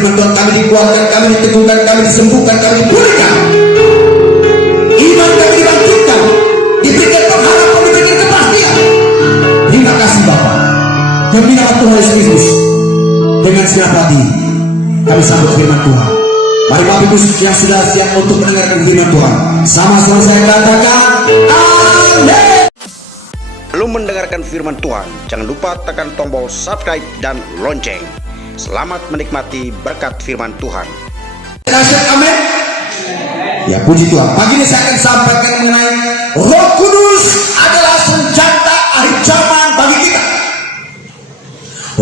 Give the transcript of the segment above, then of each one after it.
firman Tuhan, kami dikuatkan, kami diteguhkan, kami disembuhkan, kami dipulihkan. Iman kami dibangkitkan, diberikan pengharapan, diberikan kepastian. Terima kasih Bapa. Demi nama Tuhan Yesus Kristus, dengan senang hati kami sambut firman Tuhan. Mari Bapak Ibu yang sudah siap untuk mendengarkan firman Tuhan, sama-sama saya katakan amin. Belum mendengarkan firman Tuhan, jangan lupa tekan tombol subscribe dan lonceng. Selamat menikmati berkat firman Tuhan. Amin. Ya puji Tuhan. Pagi ini saya akan sampaikan mengenai Roh Kudus adalah senjata akhir zaman bagi kita.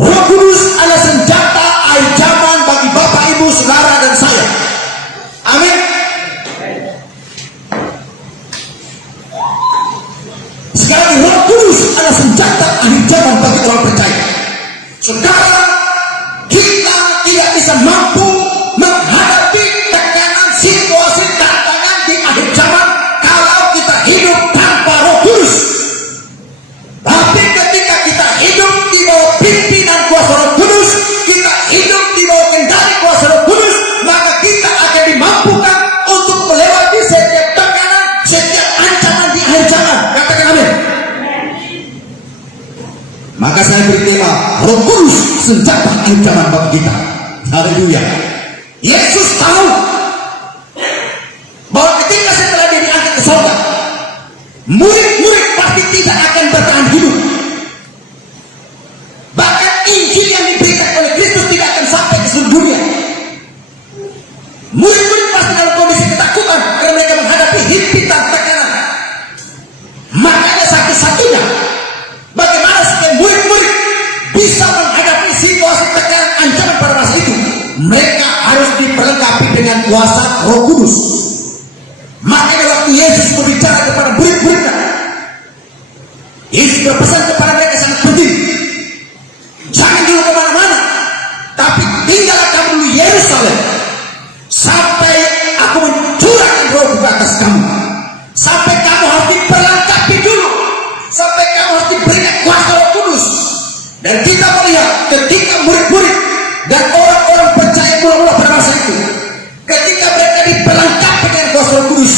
Roh Kudus adalah senjata akhir zaman bagi Bapak, Ibu, Saudara dan saya. Amin. Sekarang Roh Kudus adalah senjata akhir zaman bagi orang percaya. Sekarang kita tidak bisa mampu menghadapi tekanan situasi tantangan di akhir zaman kalau kita hidup tanpa Roh Kudus. Tapi ketika kita hidup di bawah pimpinan kuasa Roh Kudus, kita hidup di bawah kendali kuasa Roh Kudus, maka kita akan dimampukan untuk melewati setiap tekanan, setiap ancaman di akhir zaman. Katakan amin. Maka saya beri tema Roh Kudus senjata akhir zaman bagi kita. Haleluya. Yesus tahu bahwa ketika setelah dia diangkat ke surga, murid-murid pasti tidak akan bertahan hidup. Bahkan Injil yang diberikan oleh Kristus tidak akan sampai ke seluruh dunia. Murid-murid pasti dalam kondisi ketakutan karena mereka menghadapi himpitan tekanan. Makanya satu-satunya bagaimana supaya murid-murid bisa menghadapi situasi tekanan ancaman pada masa itu, mereka harus diperlengkapi dengan kuasa Roh Kudus. Makanya waktu Yesus berbicara kepada murid-muridnya, Yesus berpesan kepada mereka sangat penting, jangan dulu kemana-mana, tapi tinggallah kamu di Yerusalem sampai aku mencurahkan Roh ke atas kamu. Sampai kamu harus diperlengkapi dulu, sampai kamu harus diberikan kuasa Roh Kudus. Dan kita melihat ketika murid-murid dan orang-orang percaya mula-mula pada masa itu, ketika mereka diperlengkapi dengan kuasa Roh Kudus,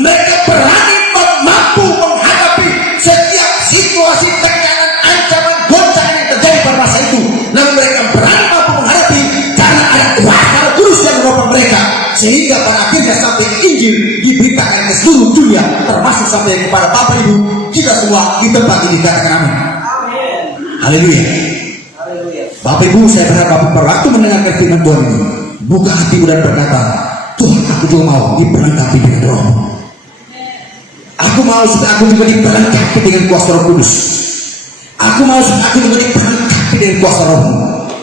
mereka berani mampu menghadapi setiap situasi tekanan, ancaman, goncangan yang terjadi pada masa itu. Namun mereka berani mampu menghadapi karena ada kuasa Roh Kudus yang menopang mereka, sehingga pada akhirnya sampai Injil diberitakan ke seluruh dunia, termasuk sampai kepada Bapak Ibu kita semua di tempat ini. Katakan amin. Haleluya. Bapak Ibu, saya berharap Bapak berwaktu mendengarkan firman Tuhan ini, buka hatimu dan berkata, Tuhan, aku juga mau diperlengkapi dengan Roh. Aku mau supaya aku juga diperlengkapi dengan kuasa Roh Kudus. Aku mau supaya aku juga diperlengkapi dengan kuasa Roh.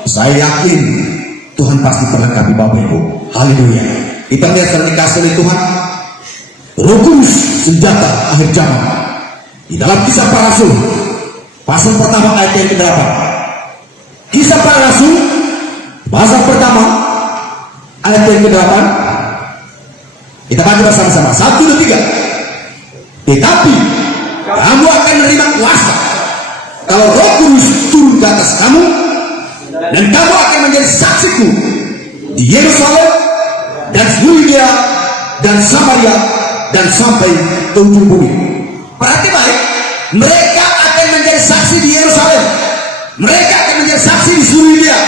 Saya yakin Tuhan pasti perlengkapi Bapak Ibu. Haleluya. Kita melihat secara dikasih oleh Tuhan, Roh Kudus senjata akhir zaman. Di dalam Kisah Para Rasul pasal pertama ayat yang ke-8. Kisah Para Rasul pasal pertama ayat yang ke-8. Kita baca bersama-sama. 1, 2, 3. Tetapi kamu akan menerima kuasa kalau Roh Kudus turun ke atas kamu, dan kamu akan menjadi saksiku di Yerusalem dan Yudea dan Samaria dan sampai ke ujung bumi. Perhati baik, mereka akan menjadi saksi di Yerusalem, mereka akan menjadi saksi di Yudea,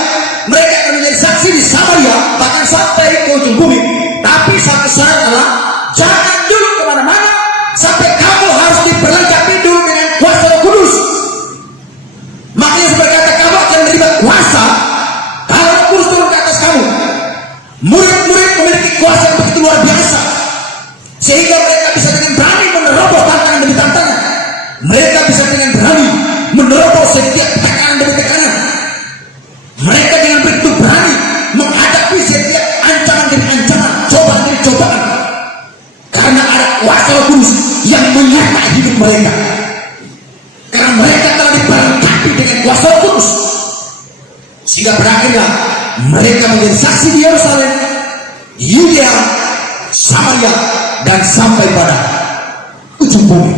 mereka akan menjadi saksi di Samaria, bahkan sampai ke ujung bumi. Tapi satu syarat adalah jangan dulu kemana-mana sampai kamu harus diperlengkapi dulu dengan kuasa Roh Kudus. Makanya berkata kamu akan menerima kuasa kalau Roh Kudus turun ke atas kamu. Murid-murid memiliki kuasa yang begitu luar biasa, sehingga mereka bisa dengan berani menerobos tantangan demi tantangan. Mereka bisa dengan berani menerobos setiap tekanan demi tekanan. Mereka dengan begitu berani menghadapi setiap ancaman demi ancaman, cobaan demi cobaan, karena ada kuasa Roh Kudus yang menyertai hidup mereka. Karena mereka telah diperlengkapi dengan kuasa Roh Kudus, sehingga berakhirlah mereka menjadi saksi di Yerusalem, Yudea, Samaria, dan sampai pada ujung bumi,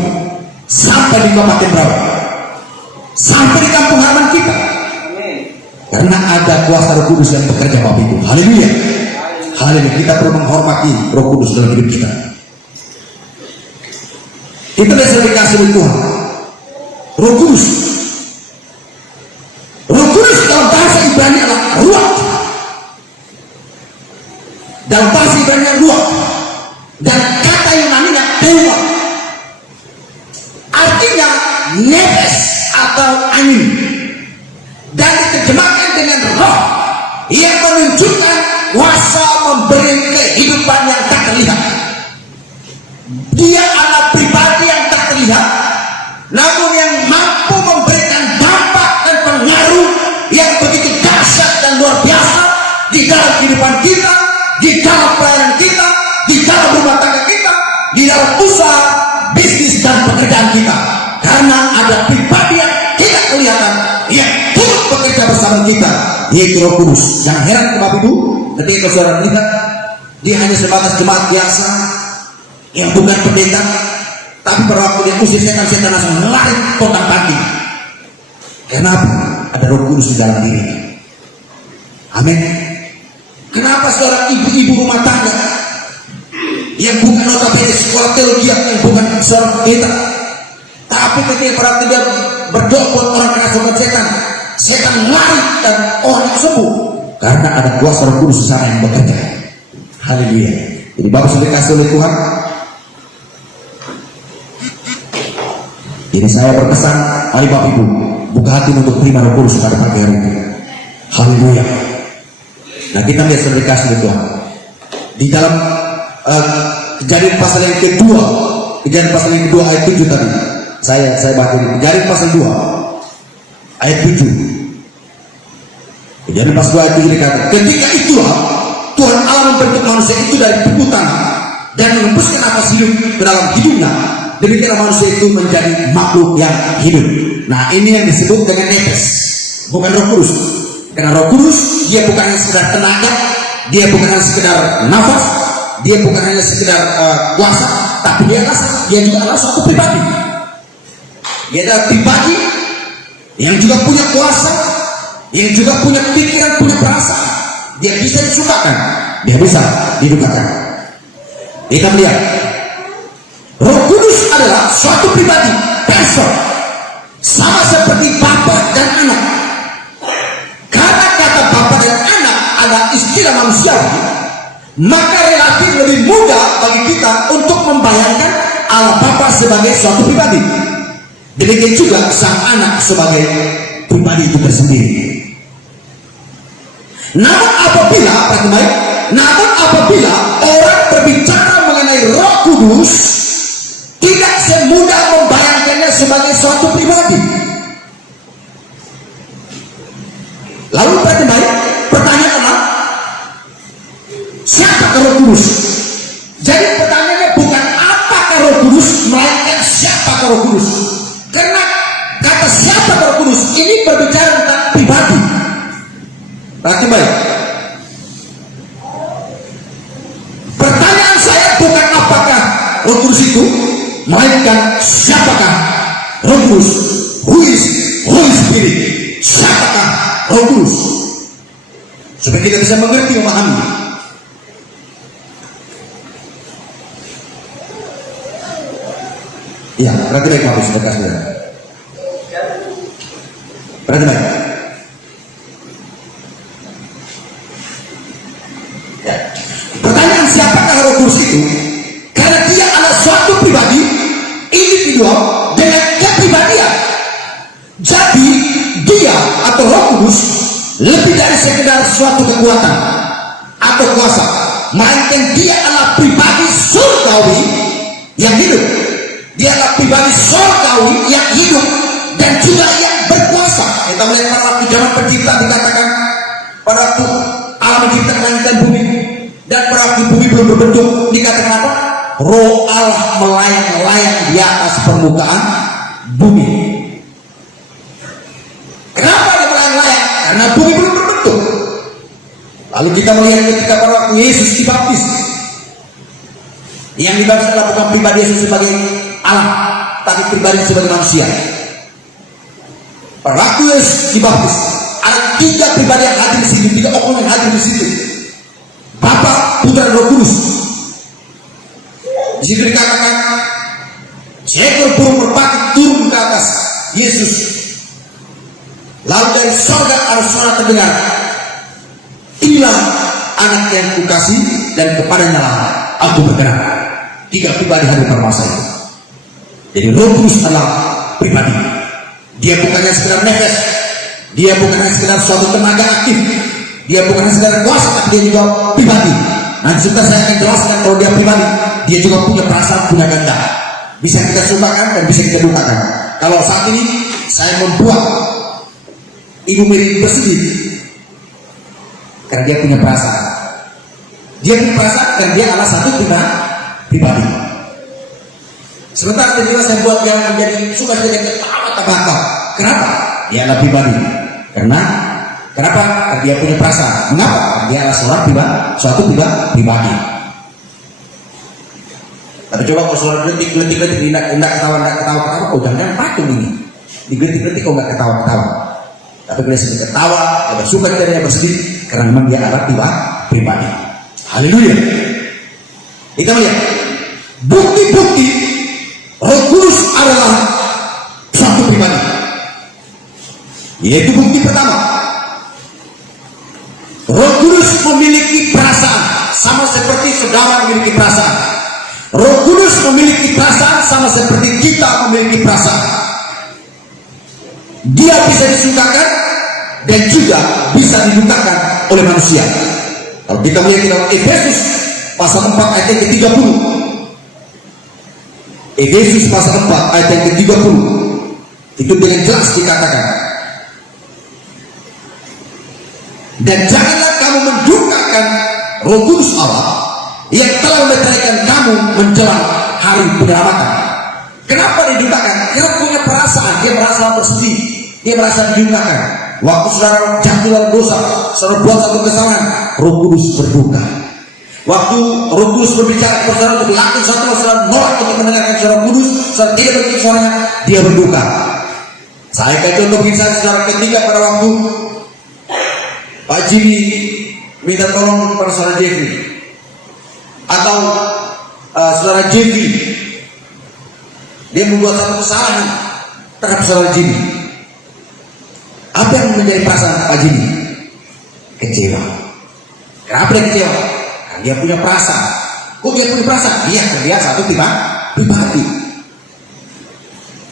sampai di kabupaten Berau, sampai di kampung halaman kita. Karena ada kuasa Roh Kudus yang bekerja Bapak Ibu. Haleluya. Haleluya. Kita perlu menghormati Roh Kudus dalam hidup kita. Kita bisa dikasih oleh Tuhan. Roh Kudus. Roh Kudus dalam bahasa Ibrani adalah ruach. Dalam bahasa Ibrani ruach. Dan kata Yunani-nya pneuma. Artinya nefes atau angin. Dan diterjemahkan dengan roh yang menunjukkan kuasa memberi kehidupan yang tak terlihat. Dia adalah pribadi yang tak terlihat, namun yang mampu memberikan dampak dan pengaruh yang begitu dahsyat dan luar biasa di dalam kehidupan kita, di dalam pelayanan kita, di dalam rumah tangga kita, di dalam usaha, bisnis dan pekerjaan kita. Karena ada pribadi yang tidak kelihatan yang turut bekerja bersama kita, yaitu Roh Kudus. Jangan heran Bapak Ibu, ketika saudara lihat dia hanya sebatas jemaat biasa yang bukan pendeta, tapi pada waktu dia usir setan langsung lari kotak panting. Kenapa? Ada Roh Kudus di dalam dirinya. Amin. Kenapa seorang ibu-ibu rumah tangga yang bukan notabene sekolah teologi, yang bukan seorang pendeta, tapi ketika pada waktu dia berdoa buat orang kena setan, setan lari dan orang sembuh karena ada kuasa Roh Kudus di sana yang bekerja. Haleluya. Jadi Bapak sudah dikasih oleh Tuhan. Jadi saya berpesan, mari Bapak Ibu buka hati untuk terima Roh Kudus pada pagi hari ini. Haleluya. Nah, kita lihat sudah dikasih oleh Tuhan di dalam Kejadian pasal yang kedua, Kejadian pasal yang kedua ayat 7 tadi. Saya baca di Kejadian pasal 2 ayat 7. Kejadian pasal 2 ayat 7 dikatakan, ketika itulah Tuhan Allah membentuk manusia itu dari tubuh tanah dan mengembuskan nafas hidup ke dalam hidupnya. Demikianlah manusia itu menjadi makhluk yang hidup. Nah, ini yang disebut dengan nefes, bukan Roh Kudus. Karena Roh Kudus dia bukan hanya sekedar tenaga, dia bukan hanya sekedar nafas, dia bukan hanya sekedar kuasa, tapi dia juga adalah suatu pribadi. Dia adalah pribadi yang juga punya kuasa, yang juga punya pikiran, punya perasaan. Dia bisa disukakan, dia bisa didukakan. Kita melihat Roh Kudus adalah suatu pribadi, person, sama seperti Bapa dan Anak. Karena kata Bapa dan Anak adalah istilah manusiawi, maka relatif lebih mudah bagi kita untuk membayangkan Allah Bapa sebagai suatu pribadi. Demikian juga Sang Anak sebagai pribadi itu tersendiri. Namun apabila orang berbicara mengenai Roh Kudus, tidak semudah membayangkannya sebagai suatu pribadi. Lalu pertanyaannya, siapakah Roh Kudus? Jadi pertanyaannya bukan apakah Roh Kudus, melainkan siapakah Roh Kudus. Karena kata siapakah Roh Kudus ini berbicara tentang pribadi. Perhatikan baik. Pertanyaan saya bukan apakah Roh Kudus itu, melainkan siapakah Roh Kudus. Who is Holy Spirit? Siapakah Roh Kudus? Supaya kita bisa mengerti, memahami. Ya, berarti baik Bapak Saudara saudara. Berarti baik. Ya. Pertanyaan siapakah Roh Kudus itu? Karena dia adalah suatu pribadi, individual dengan kepribadian. Jadi dia atau Roh Kudus lebih dari sekedar suatu kekuatan atau kuasa, melainkan dia adalah pribadi surgawi yang hidup. Dia adalah pribadi surgawi yang hidup dan juga yang berkuasa. Kita melihat pada waktu zaman penciptaan dikatakan pada waktu Allah menciptakan langit dan bumi, dan pada waktu bumi belum berbentuk dikatakan apa? Roh Allah melayang-layang di atas permukaan bumi. Kenapa dia melayang-layang? Karena bumi belum berbentuk. Lalu kita melihat ketika pada waktu Yesus dibaptis, yang dibaptis adalah bukan pribadi Yesus sebagai Allah, tapi pribadi sebagai manusia. Pada waktu Yesus dibaptis, ada tiga pribadi yang hadir di situ, tiga oknum yang hadir di situ. Bapa, Putra, dan Roh Kudus. Di situ dikatakan seekor burung merpati turun ke atas Yesus. Lalu dari surga ada suara terdengar, inilah anak yang kukasih dan kepadanya lah aku berkenan. Tiga pribadi hadir pada masa itu. Jadi Roh Kudus adalah pribadi. Dia bukannya sekedar nefas, dia bukannya sekedar suatu tenaga aktif, dia bukannya sekedar kuasa, tapi dia juga pribadi. Nanti sebentar saya akan jelaskan kalau dia pribadi, dia juga punya perasaan, punya kehendak. Bisa kita sukakan dan bisa kita dukakan. Kalau saat ini saya membuat Ibu Mary bersedih karena dia punya perasaan. Dia punya perasaan dan dia adalah satu pribadi. Sebentar tiba-tiba saya buat dia menjadi suka saja ketawa terbakar. Kenapa? Dia adalah pribadi. Kenapa? Karena dia punya perasaan. Mengapa? Karena dia adalah seorang suatu pribadi. Tapi coba kalau suara detik-detik tidak ketawa, oh jangan patung ini. Digetik-getik kok nggak ketawa. Tapi dia sedih ketawa, dia bersuka dia bersedih karena memang dia adalah pribadi. Haleluya. Kita melihat bukti-bukti Roh Kudus adalah suatu pribadi. Yaitu bukti pertama, Roh Kudus memiliki perasaan sama seperti saudara memiliki perasaan. Roh Kudus memiliki perasaan sama seperti kita memiliki perasaan. Dia bisa disukakan dan juga bisa didukakan oleh manusia. Kalau kita melihat dalam Efesus pasal 4 ayat yang ke-30. Efesus pasal 4 ayat yang ke-30. Itu dengan jelas dikatakan, dan janganlah kamu mendukakan Roh Kudus Allah yang telah menyertakan kamu menjelang hari penyelamatan. Kenapa didukakan? Karena punya perasaan, dia merasa bersedih, dia merasa didukakan. Waktu saudara jatuh dalam dosa, saudara buat satu kesalahan, Roh Kudus berduka. Waktu Roh Kudus berbicara kepada saudara untuk lakukan satu saudara nolak untuk mendengarkan suara Kudus, saudara tidak mendengar suaranya, dia berduka. Saya akan contoh begini saudara, ketika pada waktu Pak Jimmy minta tolong kepada saudara Jeffrey, atau saudara Jeffrey dia membuat satu kesalahan terhadap saudara Jimmy, apa yang menjadi perasaan Pak Jimmy? Kecewa. Kenapa dia kecewa? Karena dia punya perasaan. Kok dia punya perasaan? Dia satu pribadi.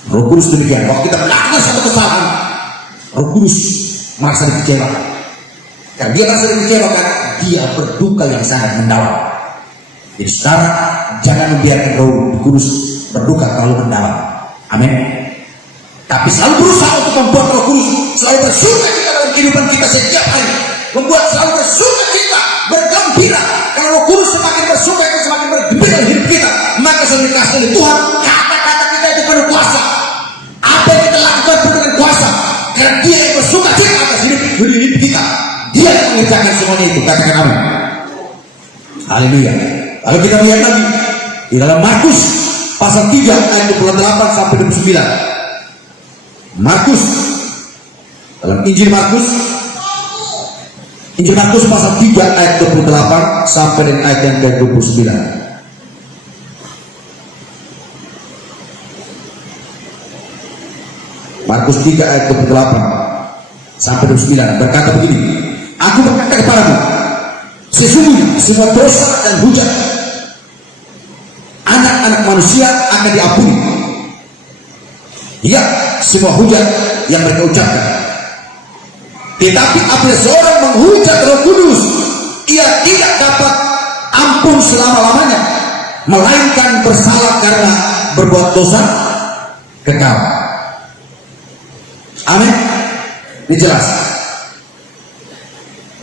Roh Kudus demikian. Waktu kita melakukan satu kesalahan, Roh Kudus merasa dikecewakan. Karena dia merasa dikecewakan, dia berduka yang sangat mendalam. Jadi sekarang jangan membiarkan Roh Kudus berduka terlalu mendalam. Amin. Tapi selalu berusaha untuk membuat Roh Kudus selalu bersuka cita dalam kehidupan kita setiap hari. Membuat selalu bersuka cita, bergembira. Kalau Roh Kudus semakin bersuka, semakin bergembira dalam hidup kita, maka selalu dikasih oleh Tuhan. Kata-kata kita itu penuh kuasa. Apa yang kita lakukan penuh dengan kuasa. Karena Dia yang bersuka cita atas hidup kita. Dia yang mengerjakan semuanya itu. Katakan amin. Haleluya. Lalu kita lihat lagi di dalam Markus pasal 3 ayat 28 sampai 29. Markus, dalam Injil Markus pasal 3 ayat 28 sampai dengan ayat yang ke-29. Markus 3 ayat 28 sampai 29 berkata begini, aku berkata kepadamu, sesungguhnya semua dosa dan hujat anak-anak manusia akan diampuni. Ya, semua hujat yang mereka ucapkan. Tetapi apabila seorang menghujat Roh Kudus, ia tidak dapat ampun selama-lamanya, melainkan bersalah karena berbuat dosa kekal. Amin. Ini jelas.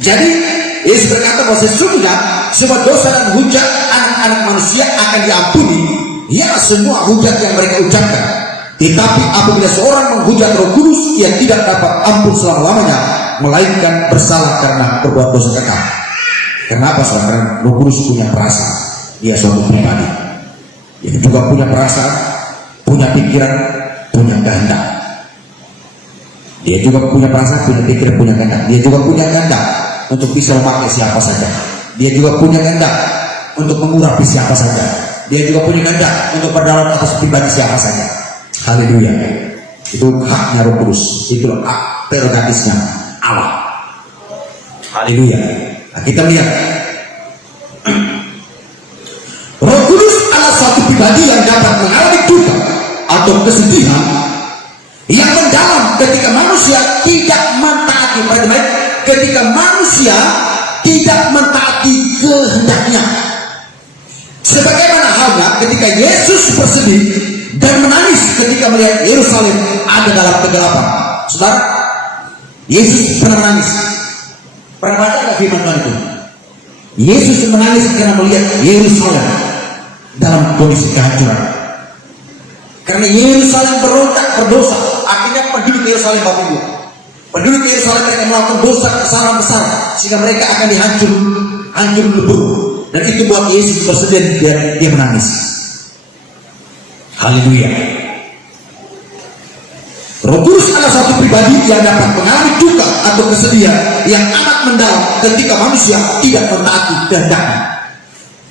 Jadi Yesus berkata bahwa sesungguhnya semua dosa dan hujat anak-anak manusia akan diampuni. Ya, semua hujat yang mereka ucapkan. Tetapi apabila seorang menghujat Roh Kudus, ia tidak dapat ampun selama-lamanya, melainkan bersalah karena berbuat dosa kekal. Kenapa? Karena Roh Kudus punya perasaan. Dia suatu pribadi. Dia juga punya perasaan, punya pikiran, punya kehendak. Dia juga punya perasaan, punya pikiran, punya kehendak. Dia juga punya kehendak untuk bisa memakai siapa saja. Dia juga punya kehendak untuk mengurapi siapa saja. Dia juga punya kehendak untuk berdalam atas pribadi siapa saja. Haleluya. Itu haknya Roh Kudus. Itu hak prerogatifnya Allah. Haleluya. Nah, kita lihat Roh Kudus adalah suatu pribadi yang dapat mengalami duka atau kesedihan yang mendalam ketika manusia tidak mentaati, ketika manusia tidak mentaati kehendaknya. Sebagaimana halnya ketika Yesus bersedih dan menangis ketika melihat Yerusalem ada dalam kegelapan. Saudara, Yesus pernah menangis. Pernah baca nggak firman Tuhan itu? Yesus menangis karena melihat Yerusalem dalam kondisi kehancuran. Karena Yerusalem berontak berdosa. Akhirnya penduduk Yerusalem, Bapak Ibu, penduduk Yerusalem mereka melakukan dosa kesalahan besar sehingga mereka akan hancur lebur. Dan itu buat Yesus bersedih dan dia menangis. Haleluya. Roh Kudus adalah satu pribadi yang dapat mengalami duka atau kesedihan yang amat mendalam ketika manusia tidak mentaati kehendaknya.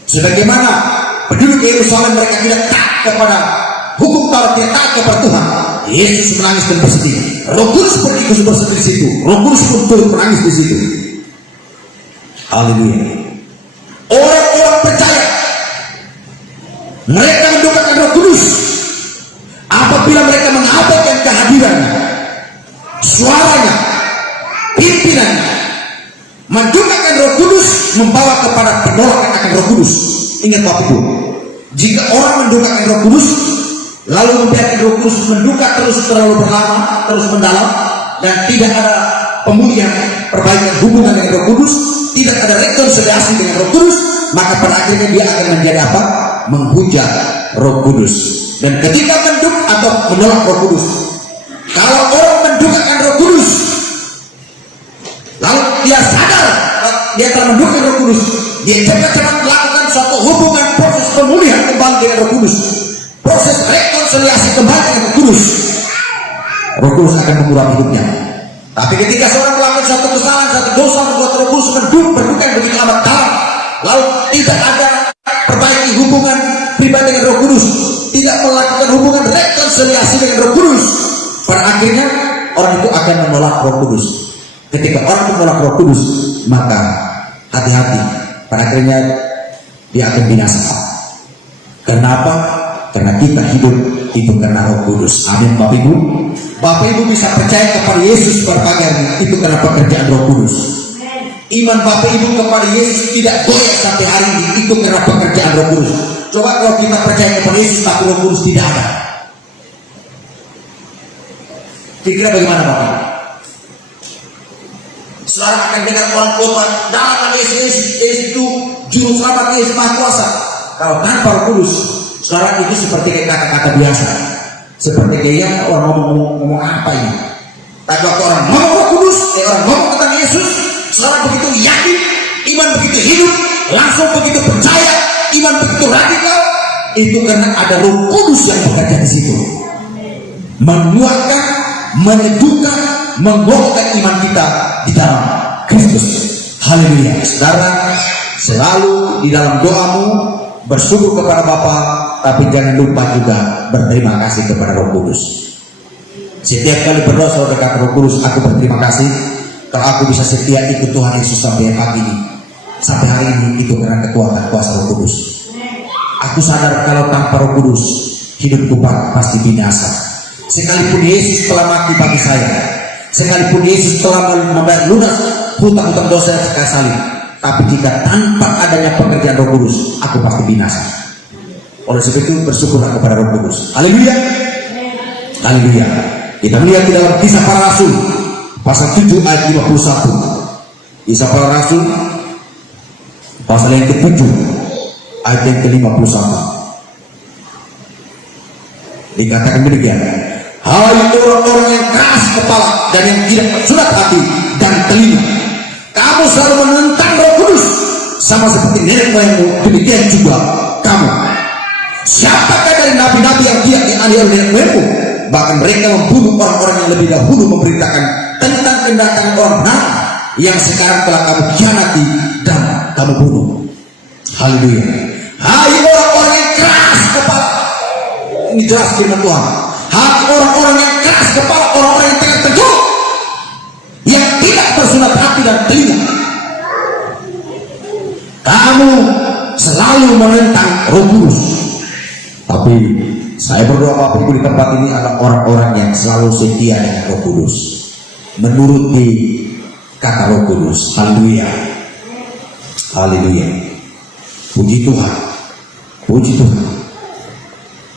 Sebagaimana penduduk Yerusalem mereka tidak taat kepada hukum Taurat, tidak taat kepada Tuhan, Yesus menangis dan bersedih. Roh Kudus pun ikut bersedih di situ. Roh Kudus pun turut menangis di situ. Haleluya. Orang-orang percaya mereka mendukakan Roh Kudus apabila mereka mengabaikan kehadirannya, suaranya, pimpinannya. Mendukakan Roh Kudus membawa kepada penolakan akan Roh Kudus. Ingat Bapak Ibu, jika orang mendukakan Roh Kudus lalu membiarkan Roh Kudus menduka terus terlalu berlama, terus mendalam, dan tidak ada pemulihan perbaikan hubungan dengan Roh Kudus, tidak ada rekonsiliasi dengan Roh Kudus, maka pada akhirnya dia akan menjadi apa? Menghujat Roh Kudus. Dan ketika menduk atau menolak Roh Kudus, kalau orang mendukakan Roh Kudus lalu dia sadar dia telah mendukakan Roh Kudus, dia cepat-cepat melakukan suatu hubungan proses pemulihan kembali dengan Roh Kudus, proses rekonsiliasi kembali dengan Roh Kudus, Roh Kudus akan mengurapi hidupnya. Tapi ketika seorang melakukan satu kesalahan, satu dosa, membuat Roh Kudus berduka yang begitu amat dalam, lalu tidak ada perbaiki hubungan pribadi dengan Roh Kudus, tidak melakukan hubungan rekonsiliasi dengan Roh Kudus, pada akhirnya orang itu akan menolak Roh Kudus. Ketika orang menolak Roh Kudus, maka hati-hati, pada akhirnya dia akan binasa. Kenapa? Karena kita hidup itu karena Roh Kudus. Amin, Bapak Ibu. Bapak Ibu bisa percaya kepada Yesus berbagai itu karena pekerjaan Roh Kudus. Iman Bapak Ibu kepada Yesus tidak goyah sampai hari ini itu karena pekerjaan Roh Kudus. Coba kalau kita percaya kepada Yesus tapi Roh Kudus tidak ada, kira-kira bagaimana Bapak Ibu? Saudara akan dengar orang khotbah dalam nama Yesus itu juru selamat, Yesus Maha Kuasa. Kalau tanpa Roh Kudus, saudara itu seperti kayak kata-kata biasa, seperti kayak orang ngomong apa ini. Tapi waktu orang ngomong Roh Kudus, orang ngomong tentang Yesus, saudara begitu yakin, iman begitu hidup, langsung begitu percaya, iman begitu radikal. Itu karena ada Roh Kudus yang bekerja di situ, menguatkan, meneguhkan, mengokohkan iman kita di dalam Kristus. Haleluya. Saudara, selalu di dalam doamu bersyukur kepada Bapa, tapi jangan lupa juga berterima kasih kepada Roh Kudus. Setiap kali berdoa saudara dekat Roh Kudus, aku berterima kasih kalau aku bisa setia ikut Tuhan Yesus sampai pagi ini, sampai hari ini, itu karena kekuatan kuasa Roh Kudus. Aku sadar kalau tanpa Roh Kudus hidupku pasti binasa. Sekalipun Yesus telah mati bagi saya, sekalipun Yesus telah membayar lunas hutang-hutang dosa yang sekali salib, tapi jika tanpa adanya pekerjaan Roh Kudus, aku pasti binasa. Oleh sebab itu bersyukurlah kepada Roh Kudus. Haleluya. Haleluya. Kita melihat di dalam Kisah Para Rasul pasal 7 ayat 51. Kisah Para Rasul pasal yang ke-7 ayat yang ke-51. Dikatakan demikian, hai orang-orang yang keras kepala dan yang tidak bersurat hati dan telinga, kamu selalu menentang Roh Kudus sama seperti nenek moyangmu, demikian juga kamu. Siapakah dari nabi-nabi yang tidak dianiaya oleh nenek moyangmu? Bahkan mereka membunuh orang-orang yang lebih dahulu memberitakan tentang kedatangan orang benar yang sekarang telah kamu khianati dan kamu bunuh. Haleluya. Hai orang-orang yang keras kepala. Ini jelas firman Tuhan. Hai orang-orang yang keras kepala, orang-orang yang tegak teguh, yang tidak bersunat hati dan telinga. Kamu selalu menentang Roh Kudus. Tapi saya berdoa Bapak Ibu di tempat ini adalah orang-orang yang selalu setia dengan Roh Kudus, menuruti kata Roh Kudus. Haleluya. Haleluya. Puji Tuhan. Puji Tuhan.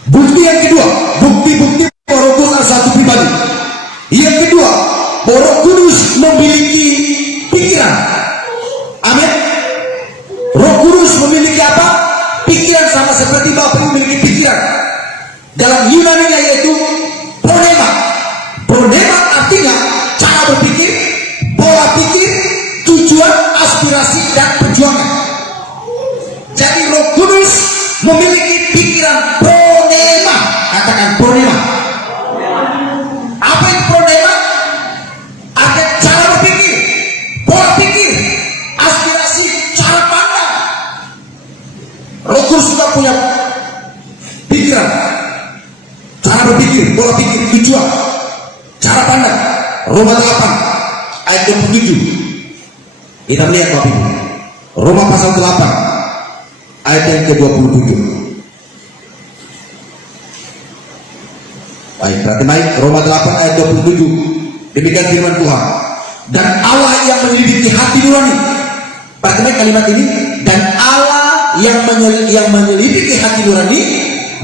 Bukti yang kedua, bukti-bukti bahwa Roh Kudus adalah satu pribadi. Yang kedua, bahwa Roh Kudus memiliki pikiran. Amin. Roh Kudus memiliki apa? Pikiran, sama seperti Bapak memiliki pikiran. Dalam Yunani-nya yaitu pronema. Pronema artinya cara berpikir, pola pikir, tujuan, aspirasi, dan perjuangan. Jadi Roh Kudus memiliki pikiran pronema. Katakan pronema. Apa itu pronema? Ada cara berpikir, pola pikir, aspirasi, cara pandang. Roh Kudus juga punya pikiran, cara berpikir, pola pikir, tujuan, cara pandang. Roma 8 ayat 27. Kita melihat Bapak Ibu. Roma pasal 8 ayat yang ke-27. Baik, berarti baik. Roma 8 ayat 27. Demikian firman Tuhan. Dan Allah yang menyelidiki hati nurani. Perhatikan kalimat ini. Dan Allah yang menyelidiki hati nurani,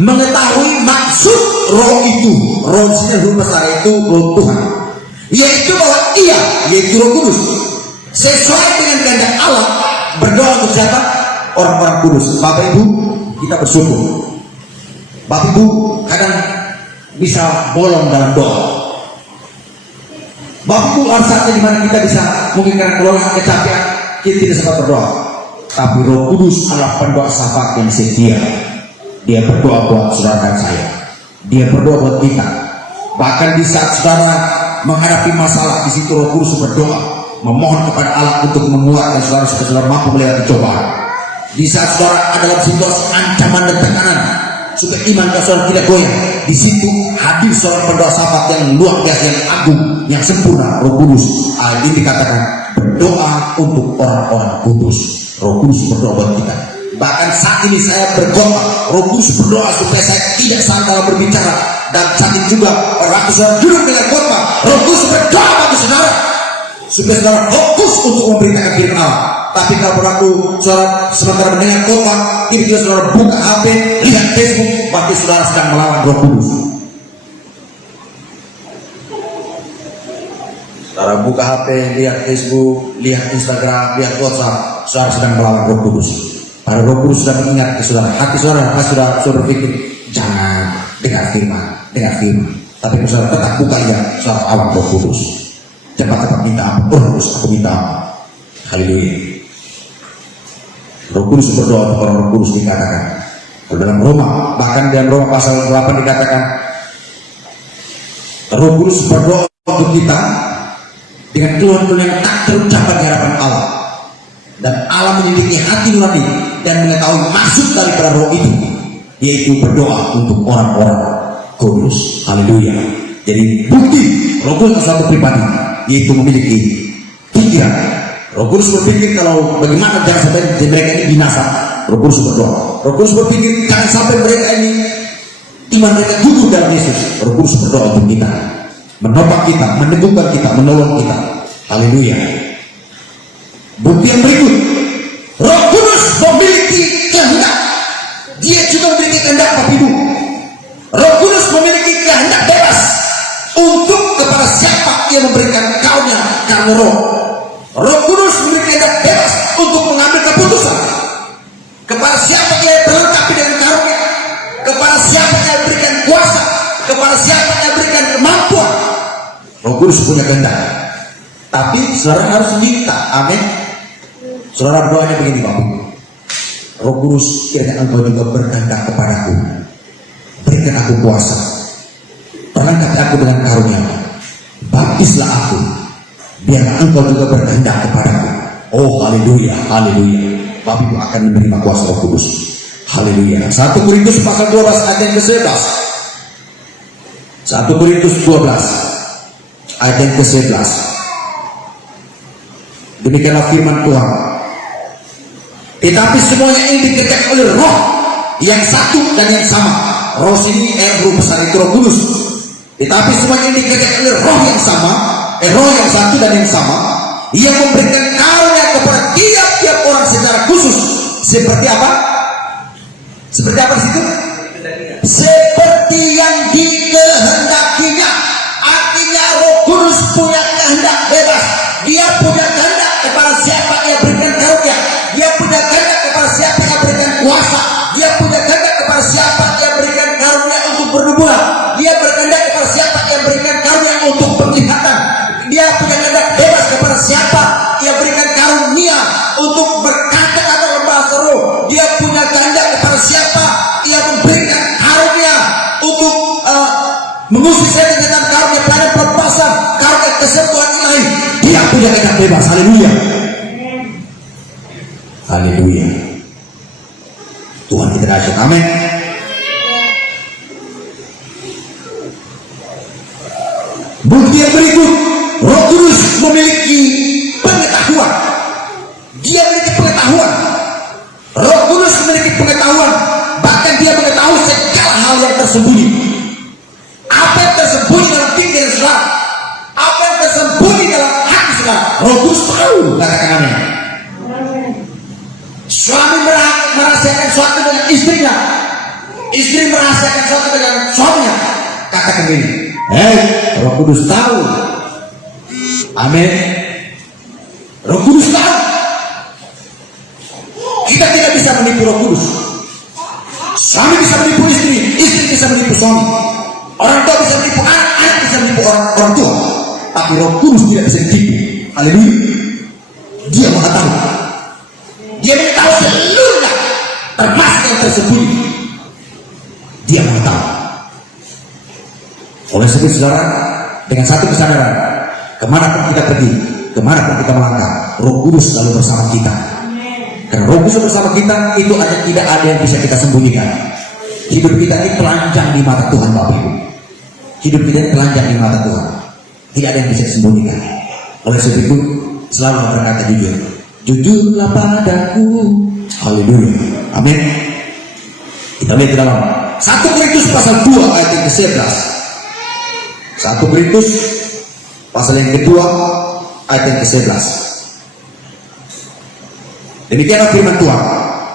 mengetahui maksud roh itu. Roh itu besar, itu roh Tuhan, yaitu bahwa ia, yaitu Roh Kudus, sesuai dengan kehendak Allah berdoa untuk siapa? Orang-orang kudus. Bapak Ibu, kita bersyukur. Bapak Ibu kadang bisa bolong dalam doa. Bapak Ibu ada saatnya dimana kita bisa, mungkin karena kelelahan, kecapean, kita tidak sempat berdoa. Tapi Roh Kudus adalah pendoa syafaat yang setia. Dia berdoa buat saudara dan saya. Dia berdoa buat kita. Bahkan di saat saudara menghadapi masalah, di situ Roh Kudus berdoa, memohon kepada Allah untuk menguatkan saudara supaya saudara mampu melewati cobaan. Di saat saudara ada dalam situasi ancaman dan tekanan, supaya iman saudara tidak goyah, di situ hadir seorang pendoa syafaat yang luar biasa, yang agung, yang sempurna, Roh Kudus. Ayat ini dikatakan berdoa untuk orang-orang kudus. Roh Kudus berdoa buat kita. Bahkan saat ini saya berdoa, Roh Kudus berdoa supaya saya tidak salah dalam berbicara. Dan saat ini juga waktu saudara duduk dengan khotbah, Roh Kudus berdoa bagi saudara supaya saudara fokus untuk memberitakan firman Allah. Tapi kalau berlaku saudara sementara mendengar khotbah, tiba-tiba saudara buka HP, lihat Facebook, berarti saudara sedang melawan Roh Kudus. Saudara buka HP, lihat Facebook, lihat Instagram, lihat WhatsApp, saudara sedang melawan Roh Kudus. Para Roh Kudus sudah mengingat ke saudara, hati saudara, saudara berpikir, jangan dengar firman, dengar firman. Tapi saudara tetap buka lihat, saudara lawan Roh Kudus. Cepat-cepat minta ampun, Roh Kudus, aku minta ampun. Haleluya. Roh Kudus berdoa untuk orang Roh Kudus dikatakan. Kalau dalam Roma, bahkan dalam Roma pasal 8 dikatakan, Roh Kudus berdoa untuk kita dengan keluhan-keluhan yang tak terucapkan di hadapan Allah. Dan Allah menyelidiki hati nurani dan mengetahui maksud daripada roh itu, yaitu berdoa untuk orang-orang kudus. Haleluya. Jadi bukti Roh Kudus satu pribadi, yaitu memiliki pikiran. Roh Kudus berpikir kalau bagaimana jangan sampai mereka ini binasa. Roh Kudus berdoa. Roh Kudus berpikir jangan sampai mereka ini iman mereka gugur dalam Yesus. Roh Kudus berdoa untuk kita, menopang kita, meneguhkan kita, menolong kita. Haleluya. Bukti yang berikut, Roh Kudus memiliki kehendak. Dia juga memiliki kehendak, Bapak Ibu. Roh Kudus memiliki kehendak bebas untuk kepada siapa yang memberikan karunia karena Roh. Roh Kudus memiliki kehendak bebas untuk mengambil keputusan kepada siapa yang terlengkapi dengan karunia, kepada siapa yang berikan kuasa, kepada siapa yang berikan kemampuan. Roh Kudus punya kehendak. Tapi saudara harus minta, amin. Saudara doanya begini, Bapak. Roh Kudus, kiranya Engkau juga berkehendak kepadaku, berikan aku kuasa, perlengkapi aku dengan karunia-Mu. Baptislah aku, biar Engkau juga berkehendak kepadaku. Oh haleluya, haleluya. Bapak Ibu akan menerima kuasa Roh Kudus. Haleluya. 1 Korintus pasal 12 ayat yang ke-11. 1 Korintus 12 ayat yang ke-11. Demikianlah firman Tuhan. Tetapi semuanya ini dikerjakan oleh Roh yang satu dan yang sama. Roh sini Roh besar itu Roh Kudus. Tetapi semuanya ini dikerjakan oleh Roh yang sama, Roh yang satu dan yang sama, yang memberikan karunia kepada tiap-tiap orang secara khusus. Seperti apa? Seperti apa di situ? Seperti yang dikehendakinya. Artinya Roh Kudus punya kehendak bebas. Dia punya kehendak kepada siapa ia berikan karunia. Dia punya kehendak kepada siapa ia berikan kuasa. Dia punya kehendak kepada siapa ia berikan karunia untuk bernubuat. Dia berkehendak kepada siapa ia berikan karunia untuk penglihatan. Dia punya kehendak bebas kepada siapa ia berikan karunia untuk berkata dalam bahasa roh. Dia punya kehendak kepada siapa ia memberikan karunia untuk mengusir setan dengan karunia pelayanan pelepasan, karunia kesembuhan ilahi. Dia punya kehendak bebas. Haleluya. Haleluya. Tuhan kita kasih. Amin. Bukti yang berikut, Roh Kudus memiliki pengetahuan. Dia memiliki pengetahuan. Roh Kudus memiliki pengetahuan. Bahkan dia mengetahui segala hal yang tersembunyi. Apa yang tersembunyi dalam pikiran saudara, apa yang tersembunyi dalam hati saudara, Roh Kudus tahu. Katakan amin. Suami merahasiakan sesuatu dengan istrinya, istri merahasiakan sesuatu dengan suaminya. Katakan ini, Roh Kudus tahu. Amin. Roh Kudus tahu. Kita tidak bisa menipu Roh Kudus. Suami bisa menipu istri, istri bisa menipu suami, orang tua bisa menipu anak, anak bisa menipu orang tua. Tapi Roh Kudus tidak bisa ditipu. Haleluya. Dia mengetahui. Dia mengetahui seluruhnya, termasuk yang tersembunyi. Dia mengetahui. Oleh sebab saudara, dengan satu kesadaran, kemanapun kita pergi, kemanapun kita melangkah, Roh Kudus selalu bersama kita. Karena Roh Kudus bersama kita, itu tidak ada yang bisa kita sembunyikan. Hidup kita ini telanjang di mata Tuhan, Bapak Ibu. Hidup kita ini telanjang di mata Tuhan. Tidak ada yang bisa disembunyikan. Oleh sebab itu, selalu berkata jujur. Jujurlah padaku. Haleluya. Amin. Kita lihat di dalam 1 Korintus pasal 2 ayat yang ke-11. 1 Korintus pasal yang kedua ayat yang ke-11. Demikianlah firman Tuhan.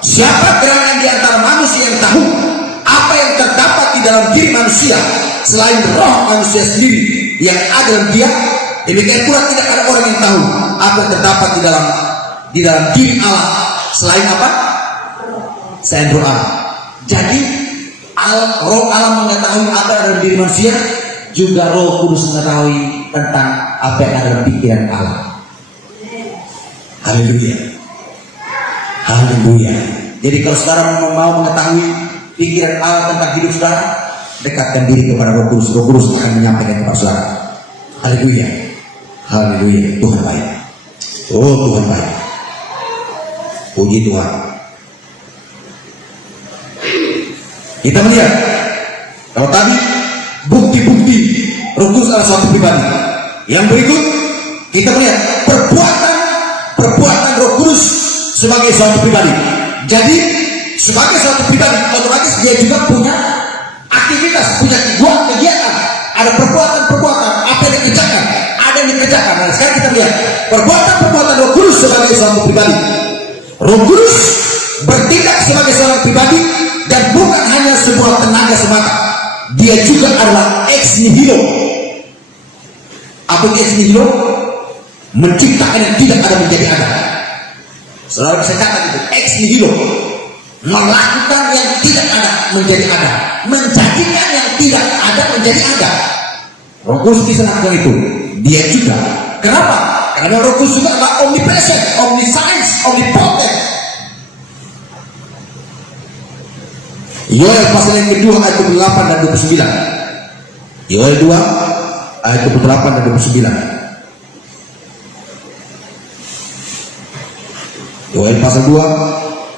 Siapa gerangan di antara manusia yang tahu apa yang terdapat di dalam diri manusia selain roh manusia sendiri yang ada dalam dia? Demikian pula tidak ada orang yang tahu apa yang terdapat di dalam diri Allah selain apa? Selain roh Allah. Jadi roh Allah mengetahui apa yang ada dalam diri manusia, juga Roh Kudus mengetahui tentang apa yang ada dalam pikiran Allah. Haleluya. Haleluya. Jadi kalau saudara mau mengetahui pikiran Allah tentang hidup saudara, dekatkan diri kepada Roh Kudus. Roh Kudus akan menyampaikan kepada saudara. Haleluya. Haleluya. Tuhan baik. Oh Tuhan baik. Puji Tuhan. Kita melihat kalau tadi bukti-bukti Roh Kudus adalah suatu pribadi. Yang berikut kita melihat perbuatan Roh Kudus sebagai suatu pribadi. Jadi sebagai suatu pribadi otomatis dia juga punya aktivitas, punya kegiatan. Ada perbuatan-perbuatan apa yang dikerjakan, ada yang dikerjakan. Nah, sekarang kita lihat perbuatan Roh Kudus sebagai suatu pribadi. Roh Kudus bertindak sebagai seorang pribadi dan bukan hanya sebuah tenaga semata. Dia juga adalah ex nihilo. Apa itu ex nihilo? Menciptakan yang tidak ada menjadi ada. Saudara bisa catat itu, ex nihilo. Melakukan yang tidak ada menjadi ada, menjadikan yang tidak ada menjadi ada. Roh Kudus bisa melakukan itu. Dia juga. Kenapa? Karena Roh Kudus juga adalah omnipresent, omniscience, omnipotent. Yoel pasal yang kedua ayat 28 dan 29. Yoel 2 ayat 28 dan 29. Yoel pasal 2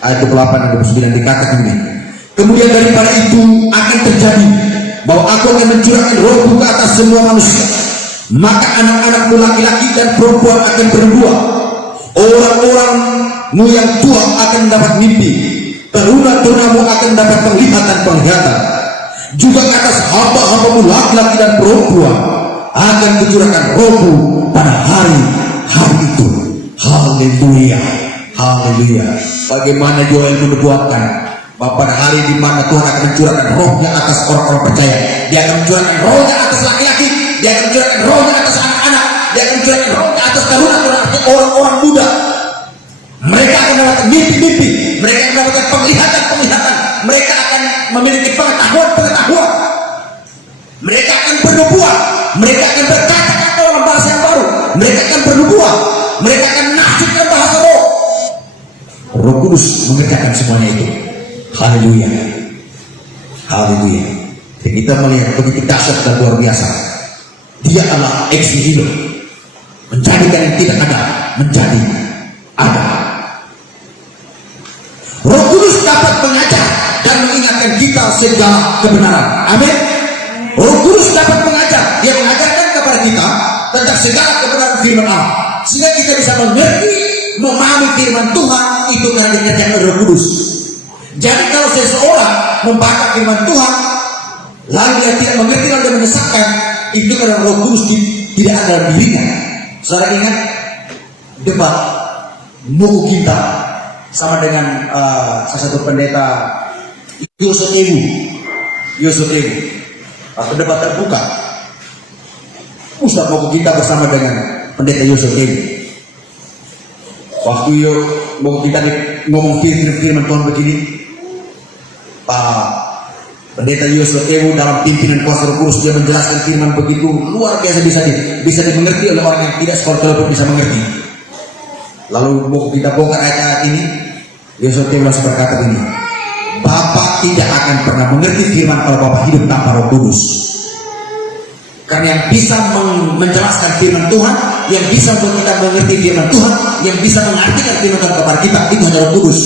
ayat 28 dan 29 dikatakan ini. Kemudian daripada itu akan terjadi bahwa aku akan mencurahkan rohku ke atas semua manusia. Maka anak-anakmu laki-laki dan perempuan akan berbuah. Orang-orangmu yang tua akan mendapat mimpi. Teruna-terunamu akan mendapat penglihatan-penglihatan. Juga ke atas hamba-hambamu laki-laki dan perempuan akan kucurahkan rohku pada hari itu. Haleluya, haleluya. Bagaimana Yoel menubuatkan bahwa pada hari di mana Tuhan akan mencurahkan rohnya atas orang-orang percaya. Dia akan mencurahkan rohnya atas laki-laki, dia akan mencurahkan rohnya atas anak-anak, dia akan mencurahkan rohnya atas taruna-taruna, orang-orang muda. Mereka akan mendapatkan mimpi-mimpi, mereka akan mendapatkan penglihatan-penglihatan, mereka akan memiliki pengetahuan-pengetahuan, mereka akan bernubuat, mereka akan berkata-kata dalam bahasa yang baru, mereka akan bernubuat, mereka akan menafsirkan bahasa roh. Roh Kudus mengerjakan semuanya itu. Haleluya, haleluya. Dan kita melihat begitu dahsyat dan luar biasa. Dia adalah ex nihilo, menjadikan yang tidak ada menjadi ada. Roh Kudus dapat mengajar dan mengingatkan kita segala kebenaran. Amin. Roh Kudus dapat mengajar, dia mengajarkan kepada kita tentang segala kebenaran firman Allah, sehingga kita bisa mengerti, memahami firman Tuhan itu karena dikerjakan oleh Roh Kudus. Jadi kalau seseorang membaca firman Tuhan lalu dia tidak mengerti, lalu dia menyesatkan, itu karena Roh Kudus tidak ada dalam dirinya. Saudara ingat debat Mugu Kinta sama dengan salah satu pendeta Yosef Ewu. Waktu debat terbuka, Ustaz Mugu Kinta bersama dengan pendeta Yosef Ewu. Waktu Mugu Kinta ngomong firman Tuhan begini, Pak pendeta Yosef Ewu dalam pimpinan kuasa Roh Kudus, dia menjelaskan firman begitu luar biasa, bisa dimengerti oleh orang yang tidak sekolah teologi pun bisa mengerti. Lalu mau kita bongkar ayat ini, Yosef Ewu langsung berkata ini, Bapak tidak akan pernah mengerti firman kalau Bapak hidup tanpa Roh Kudus. Karena yang bisa menjelaskan firman Tuhan, yang bisa membuat kita mengerti firman Tuhan, yang bisa mengartikan firman Tuhan kepada kita, itu hanya Roh Kudus.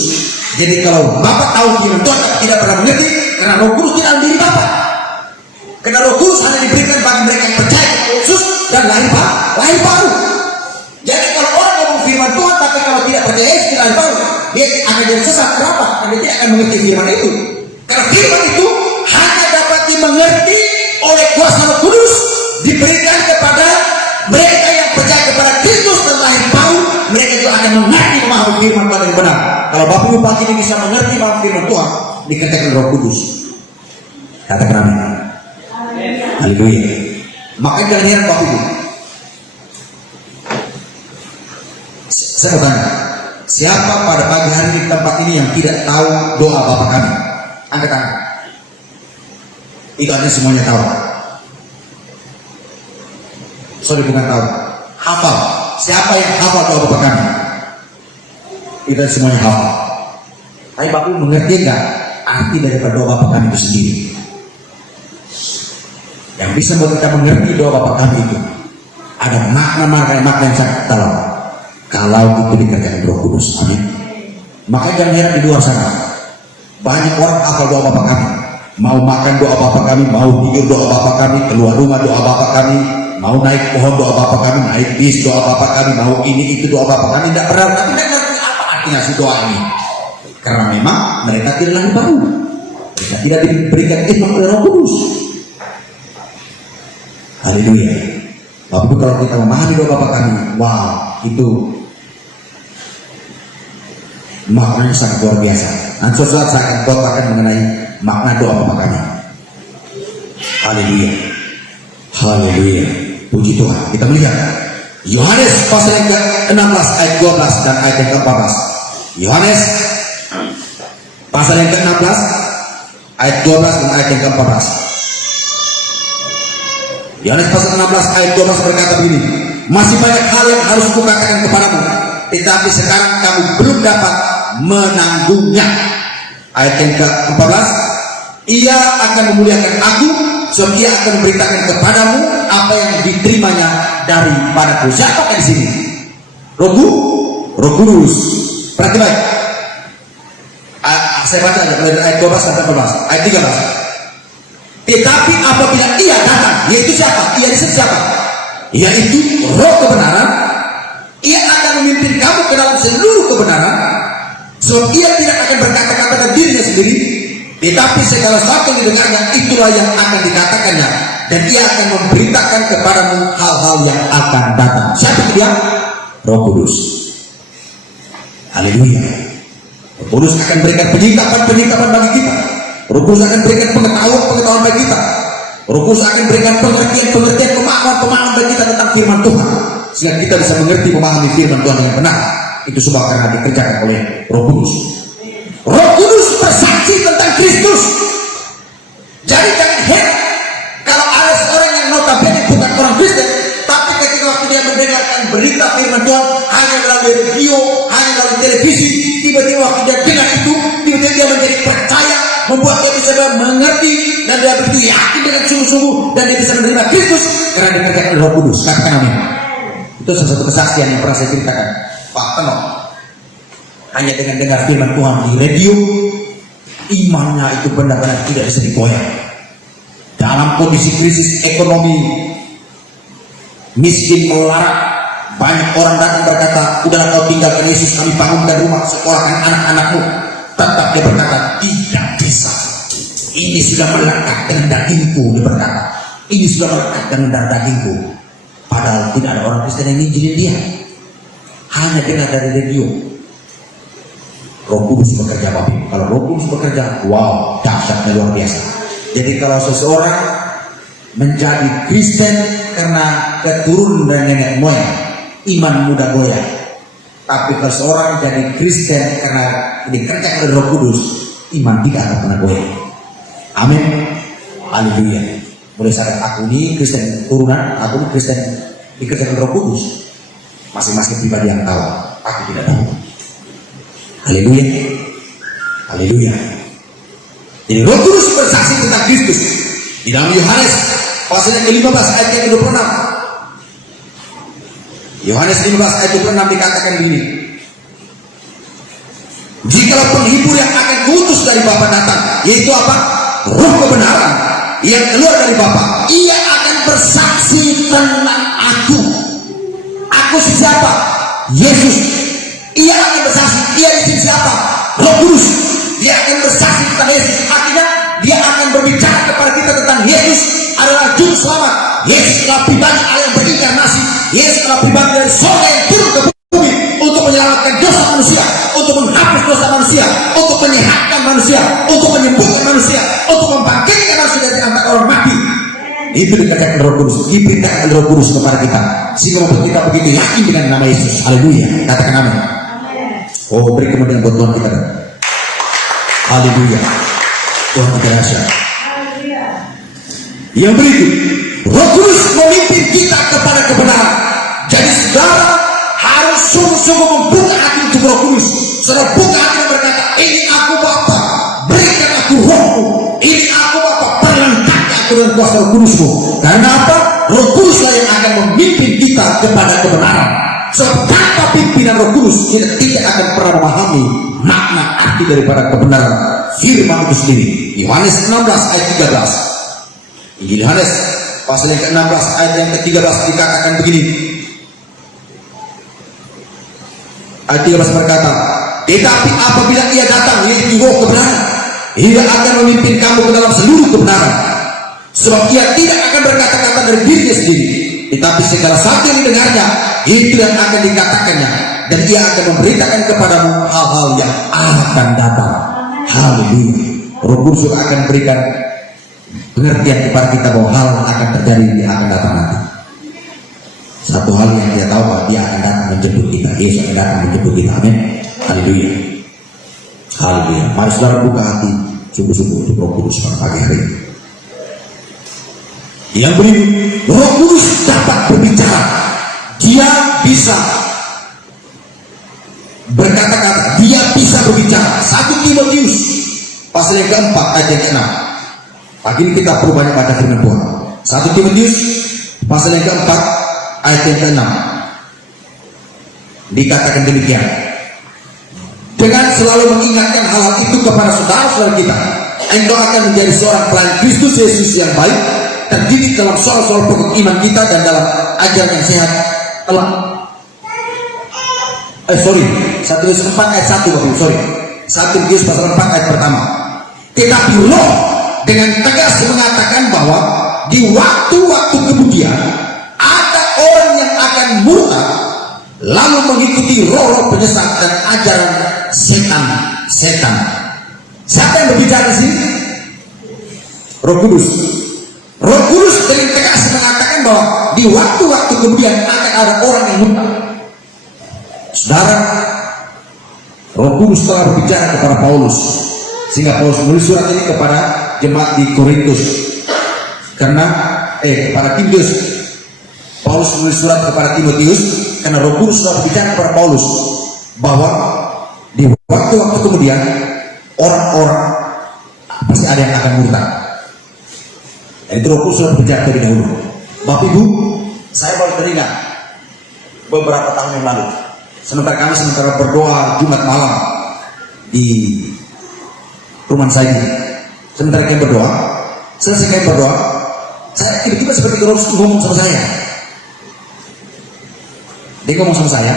Jadi kalau Bapak tahu firman Tuhan tidak pernah mengerti, karena Roh Kudus tidak ada diri Bapak. Karena Roh Kudus hanya diberikan bagi mereka yang percaya kepada Yesus dan lahir baru. Jadi kalau orang ngomong firman Tuhan tapi kalau tidak percaya Yesus, tidak lahir baru, dia akan jadi sesat. Kenapa? Karena dia tidak akan mengerti firman itu. Karena firman itu hanya dapat dimengerti oleh kuasa Roh Kudus, diberikan kepada mereka yang percaya kepada Kristus dan lahir baru. Mereka juga akan mengerti, memahami firman Tuhan yang benar. Kalau Bapak Ibu pagi ini bisa mengerti memahami firman Tuhan, dikatakan Roh Kudus. Katakan amin. Haleluya. Makanya jangan heran Bapak Ibu. Saya mau tanya, siapa pada pagi hari di tempat ini yang tidak tahu doa Bapa kami? Angkat tangan. Itu artinya semuanya tahu. Sorry, bukan tahu, hafal. Siapa yang hafal doa Bapa kami? Itu semuanya hafal. Tapi Bapak Ibu mengerti enggak arti daripada doa Bapa kami itu sendiri? Yang bisa membuat kita mengerti doa Bapa kami itu ada makna yang sangat dalam. Kalau itu dikerjakan Roh Kudus, amin. Makanya jangan heran di luar sana banyak orang hafal doa Bapa kami. Mau makan doa Bapa kami, mau tidur doa Bapa kami, keluar rumah doa Bapa kami, mau naik pohon doa Bapa kami, naik bis doa Bapa kami, mau ini itu doa Bapa kami. Tidak pernah, tapi tidak ngerti apa artinya si doa ini. Karena memang mereka tidak lahir baru, mereka tidak diberikan ilmu oleh Roh Kudus. Haleluya. Bapak Ibu, kalau kita memahami doa Bapa kami, wow, itu maknanya sangat luar biasa. Nanti suatu saat saya akan katakan mengenai makna doa Bapa kami. Haleluya, haleluya, puji Tuhan. Kita melihat Yohanes pasal yang ke-16 ayat 12 dan ayat yang ke-14. Yohanes pasal yang ke-16 ayat 12 dan ayat yang ke-14. Yohanes pasal 16 ayat 12 berkata begini, masih banyak hal yang harus kukatakan kepadamu, tetapi sekarang kamu belum dapat menanggungnya. Ayat yang ke-14, ia akan memuliakan aku, sebab ia akan memberitakan kepadamu apa yang diterimanya daripadaku. Siapa di sini? Roh Kudus. Perhati baik. Saya baca aja dari ayat 12 sampai 14. Ayat 13. Tetapi apabila ia datang, yaitu siapa? Ia disebut siapa? Yaitu Roh kebenaran. Ia akan memimpin kamu ke dalam seluruh kebenaran, sebab ia tidak akan berkata-kata dari dirinya sendiri, tetapi segala sesuatu yang didengarnya itulah yang akan dikatakannya, dan ia akan memberitakan kepadamu hal-hal yang akan datang. Siapa dia? Roh Kudus. Haleluya. Roh Kudus akan berikan penyikapan bagi kita. Roh Kudus akan berikan pengetahuan bagi kita. Roh Kudus akan berikan pengertian, pemahaman bagi kita tentang firman Tuhan, sehingga kita bisa mengerti, memahami firman Tuhan yang benar. Itu semua karena dikerjakan oleh Roh Kudus. Roh Kudus bersaksi tentang Kristus. Jadi jangan heran kalau ada seorang yang notabene bukan orang Kristen, tapi ketika waktu dia mendengarkan berita firman Tuhan hanya melalui radio, hanya melalui televisi, tiba-tiba waktu dia dengar itu, tiba-tiba dia menjadi percaya, membuat dia bisa mengerti, dan dia begitu yakin dengan sungguh-sungguh, dan dia bisa menerima Kristus karena dikerjakan oleh Roh Kudus. Katakan amin. Itu salah satu kesaksian yang pernah saya ceritakan. Pak Teno, hanya dengan dengar firman Tuhan di radio, imannya itu benar-benar tidak bisa digoyah. Dalam kondisi krisis ekonomi, miskin melarat, banyak orang datang berkata, udahlah kau tinggalkan Yesus, kami bangunkan rumah, sekolahkan anak-anakmu. Tetap dia berkata, tidak bisa. Ini sudah melekat dengan dagingku, dia berkata. Ini sudah melekat dengan darah dagingku. Padahal tidak ada orang Kristen yang nginjilin dia. Hanya dengar dari radio. Roh Kudus bekerja, Bapak. Kalau Roh Kudus bekerja, wow, dahsyatnya luar biasa. Jadi kalau seseorang menjadi Kristen karena keturunan dari nenek moyang, iman mudah goyah. Tapi kalau seorang jadi Kristen karena dikerjakan oleh Roh Kudus, iman tidak akan pernah goyah. Amin. Haleluya. Boleh sadar, aku ini Kristen turunan, aku ini Kristen dikerjakan Roh Kudus. Masing-masing pribadi yang tahu, aku tidak tahu. Haleluya. Haleluya. Jadi Roh Kudus bersaksi tentang Kristus. Di dalam Yohanes pasal yang ke-15 ayat yang ke-26. Yohanes 15 ayat 26 dikatakan begini. Jikalau penghibur yang akan kuutus dari Bapa datang, yaitu apa? Roh kebenaran yang keluar dari Bapa, ia akan bersaksi tentang aku. Aku siapa? Yesus. Ia akan bersaksi. Ia di siapa? Roh Kudus. Dia akan bersaksi tentang Yesus. Artinya dia akan berbicara kepada kita tentang Yesus adalah juru selamat. Yesus adalah pribadi Allah yang berinkarnasi. Yesus adalah pribadi dari surga yang turun ke bumi untuk menyelamatkan dosa manusia, untuk menghapus dosa manusia, untuk menyehatkan manusia, untuk menyembuhkan manusia, untuk membangkitkan manusia dari antara orang mati. Itu dikerjakan Roh Kudus, diperintahkan Roh Kudus kepada kita, sehingga membuat kita begitu yakin dengan nama Yesus. Haleluya. Katakan amin. Oh, beri kemudian buat Tuhan kita. Haleluya. Tuhan kita dahsyat. Yang berikut, Roh Kudus memimpin kita kepada kebenaran. Jadi saudara harus sungguh-sungguh membuka hati untuk Roh Kudus. Saudara buka hati dan berkata, ini aku Bapa, berikan aku rohmu. Ini aku Bapa, perlengkapi aku dengan kuasa Roh Kudusmu. Karena apa? Roh Kuduslah yang akan memimpin kita kepada kebenaran. Sebab tanpa pimpinan Roh Kudus, kita tidak akan pernah memahami makna arti daripada kebenaran firman itu sendiri. Yohanes 16 ayat 13. Injil Yohanes pasal yang ke-16 ayat yang ke-13 dikatakan begini. Ayat 13 berkata, tetapi apabila ia datang, yaitu Roh kebenaran, ia akan memimpin kamu ke dalam seluruh kebenaran. Sebab ia tidak akan berkata-kata dari dirinya sendiri, tetapi segala sesuatu yang didengarnya, itu yang akan dikatakannya, dan ia akan memberitakan kepadamu hal-hal yang akan datang. Haleluya. Roh Kudus akan berikan pengertian kepada kita bahwa hal akan terjadi yang akan datang nanti. Satu hal yang dia tahu bahwa dia akan datang menjemput kita. Yesus akan datang menjemput kita. Amin. Haleluya. Haleluya. Mari saudara buka hati sungguh-sungguh untuk Roh Kudus pada pagi hari ini. Yang berikut, Roh Kudus dapat berbicara. Dia bisa berkata-kata. Dia bisa berbicara. 1 Timotius pasal yang ke-4 ayat yang ke-6. Pagi ini kita perlu banyak baca firman Tuhan. 1 Timotius pasal yang keempat ayat yang ke-6 dikatakan demikian. Dengan selalu mengingatkan hal-hal itu kepada saudara-saudara kita, engkau akan menjadi seorang pelayan Kristus Yesus yang baik, terdidik dalam soal-soal pokok iman kita dan dalam ajaran yang sehat. 1 Timotius 4 ayat 1 1 Timotius pasal 4 ayat pertama. Tetapi Roh dengan tegas mengatakan bahwa di waktu-waktu kemudian ada orang yang akan murtad lalu mengikuti roh-roh penyesat dan ajaran setan. Siapa yang berbicara di sini? Roh Kudus. Roh Kudus dengan tegas mengatakan bahwa di waktu-waktu kemudian akan ada orang yang murtad. Saudara, Roh Kudus telah berbicara kepada Paulus, sehingga Paulus menulis surat ini kepada jemaat di Korintus. Kepada Timotius. Paulus menulis surat kepada Timotius karena Roh Kudus telah berbicara kepada Paulus bahwa di waktu-waktu kemudian orang-orang pasti ada yang akan murtad. Itu Roh Kudus sudah berbicara terlebih dahulu. Bapak Ibu, saya baru teringat beberapa tahun yang lalu, sementara berdoa Jumat malam di rumah saya. Sementara kami berdoa, selesai kami berdoa, saya tiba-tiba seperti Roh Kudus ngomong sama saya. Dia ngomong sama saya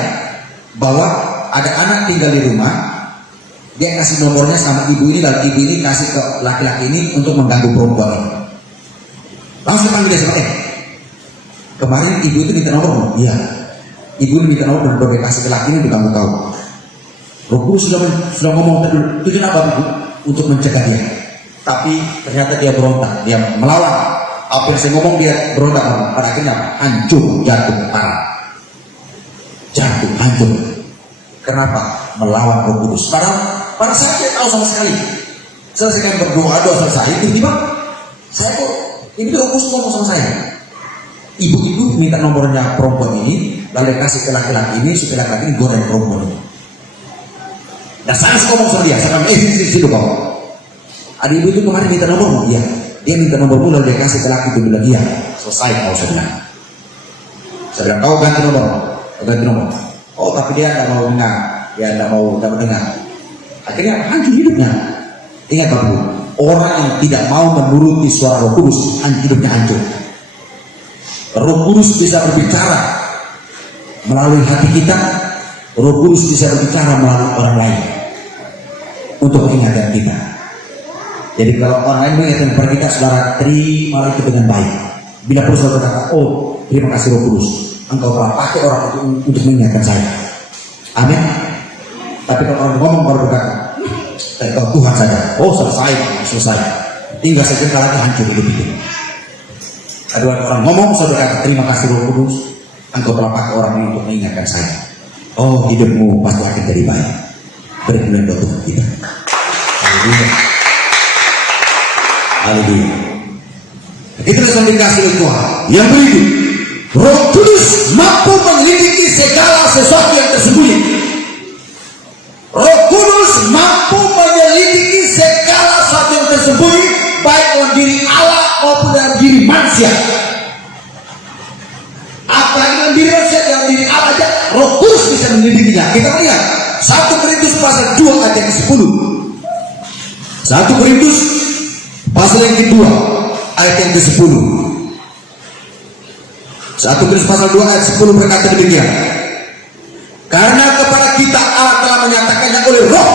bahwa ada anak tinggal di rumah, dia kasih nomornya sama ibu ini, lalu ibu ini kasih ke laki-laki ini untuk mengganggu perempuan ini. Langsung panggil dia sama kemarin ibu itu minta nomor, iya. Ibu ini minta nomor dan dia kasih ke laki ini untuk kamu tahu. Roh Kudus sudah ngomong tujuan apa ibu? Untuk mencegah dia. Tapi ternyata dia berontak, dia melawan. Apa yang saya ngomong dia berontak, pada akhirnya hancur, jatuh parah. Jatuh, hancur. Kenapa? Melawan Roh Kudus. Pada saat dia tahu sama sekali. Selesai kami berdoa selesai, tiba-tiba saya kok ini Roh Kudus ngomong sama saya. Ibu-ibu minta nomornya perempuan ini, lalu kasih ke laki-laki ini supaya laki-laki ini goreng perempuan ini. Dan saya ngomong sama dia, saya bilang, sini kau. Ada ibu itu kemarin minta nomormu, iya. Dia minta nomormu lalu dia kasih ke laki itu, bilang iya. Selesai kau, saya bilang. Saya bilang, kau ganti nomor. Oh, tapi dia tidak mau dengar, dia tidak mau dengar. Akhirnya hancur hidupnya. Ingat Bapak, orang yang tidak mau menuruti suara Roh Kudus, hidupnya hancur. Roh Kudus bisa berbicara melalui hati kita. Roh Kudus bisa berbicara melalui orang lain untuk mengingatkan kita. Jadi kalau orang lain mengingatkan kepada kita, saudara, terima itu dengan baik. Bila perlu saudara kata, oh terima kasih Roh Kudus, engkau telah pakai orang itu untuk mengingatkan saya. Amin. Tapi kalau orang ngomong baru berkata, engkau Tuhan saja. Oh selesai. Tinggal sejenak lagi hancur hidup itu. Ada orang ngomong saudara kata, terima kasih Roh Kudus, engkau telah pakai orang ini untuk mengingatkan saya. Oh hidupmu pasti akan jadi baik. Berkenan buat Tuhan kita. Haleluya. Itulah yang dikasih oleh Tuhan. Yang berikut, Roh Kudus mampu menyelidiki segala sesuatu yang tersembunyi. Roh Kudus mampu menyelidiki segala sesuatu yang tersembunyi, baik dalam diri Allah maupun dalam diri manusia. Apalagi dalam diri manusia, dalam diri Allah aja Roh Kudus bisa menyelidikinya. Kita lihat 1 Korintus pasal 2 ayat yang ke-10. 1 Korintus pasal yang kedua ayat yang ke-10. 1 Korintus pasal 2 ayat 10 berkata demikian. Karena kepada kita Allah telah menyatakannya oleh Roh,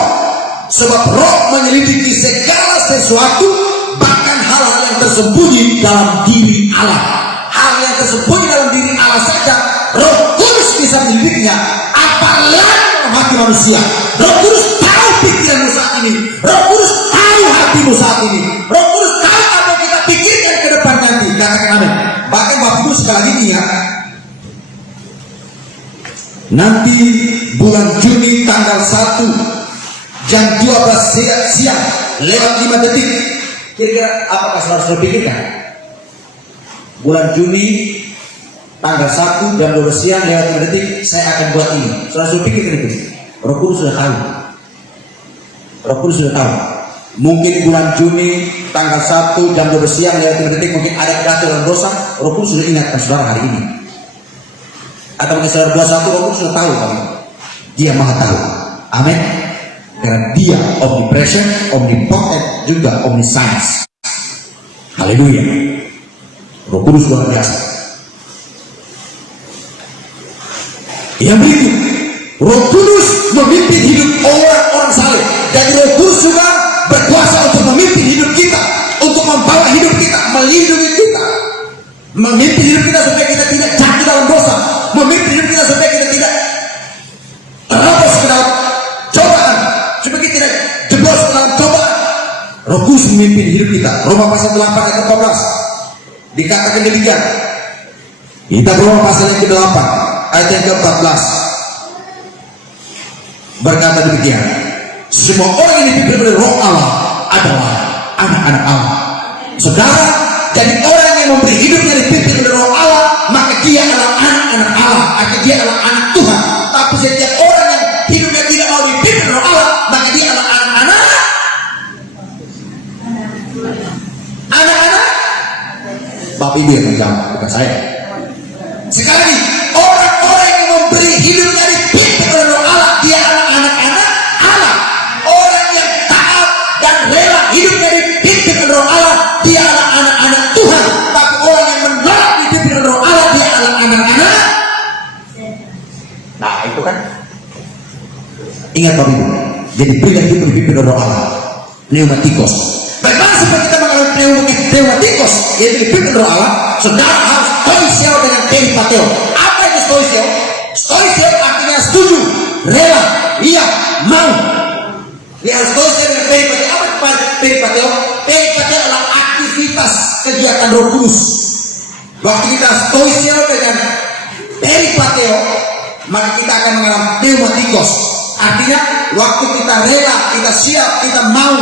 sebab Roh menyelidiki segala sesuatu, bahkan hal-hal yang tersembunyi dalam diri Allah. Hal yang tersembunyi dalam diri Allah saja Roh Kudus bisa menyelidiknya, apalagi dalam hati manusia. Roh Kudus tahu pikiranmu saat ini. Roh Kudus tahu hatimu saat ini. Roh Kudus tahu apa yang kita pikirkan ke depan nanti. Katakan amin. Bahkan Bapak Ibu sekali lagi ingat, nanti bulan Juni tanggal 1 jam 12 siang lewat 5 detik, kira-kira apakah saudara pikirkan? Bulan Juni tanggal 1 jam 12 siang lewat 5 detik saya akan buat ini. Saudara pikirkan itu? Roh Kudus sudah tahu. Roh Kudus sudah tahu. Mungkin bulan Juni tanggal 1 jam 12 siang lewat 5 detik mungkin ada jatuh dalam dosa, Roh Kudus sudah ingatkan saudara hari ini. Atau mungkin saudara 21, Roh Kudus sudah tahu kali. Dia maha tahu. Amin. Karena dia omnipresent, omnipotent, juga omniscience. Haleluya. Roh Kudus luar biasa. Yang berikut, Roh Kudus memimpin hidup orang-orang saleh. Dan Roh Kudus juga berkuasa untuk memimpin hidup kita, untuk membawa hidup kita, melindungi kita, memimpin hidup kita supaya kita tidak jatuh dalam dosa, memimpin hidup kita supaya kita tidak terhapus ke dalam cobaan, supaya kita tidak jeblos ke dalam cobaan. Roh Kudus memimpin hidup kita. Roma pasal 8 ayat 14 dikatakan demikian. Kita Roma pasal yang ke-8 ayat yang ke-14 berkata demikian. Semua orang yang dipimpin oleh Roh Allah adalah anak-anak Allah. Saudara, jadi orang yang memberi hidupnya dipimpin oleh Roh Allah, maka dia adalah anak-anak Allah, maka dia adalah anak Tuhan. Tapi setiap orang yang hidupnya tidak mau dipimpin oleh Roh Allah, maka dia adalah anak-anak Bapak Ibu yang menjawab, bukan saya. Sekali lagi, orang-orang yang memberi hidupnya dipimpin oleh Roh Allah, dia adalah anak-anak Allah. Orang yang taat dan rela hidupnya dipimpin oleh Roh Allah, dia adalah anak-anak Tuhan. Tapi orang yang menolak dipimpin oleh Roh Allah, dia adalah anak-anak. Nah, itu kan. Ingat Bapak Ibu, jadi berilah hidup dipimpin oleh Roh Allah. Pneumatikos. Bagaimana seperti kita mengalami pneumatikos yaitu dipimpin Roh Allah, saudara harus stoisio dengan peripateo. Apa itu stoisio? Stoisio artinya setuju, rela, iya, mau. Dia harus stoisio dengan peripateo. Apa itu peripateo? Peripateo adalah aktivitas kegiatan Roh Kudus. Waktu kita stoisio dengan peripateo, maka kita akan mengalami pneumatikos. Artinya waktu kita rela, kita siap, kita mau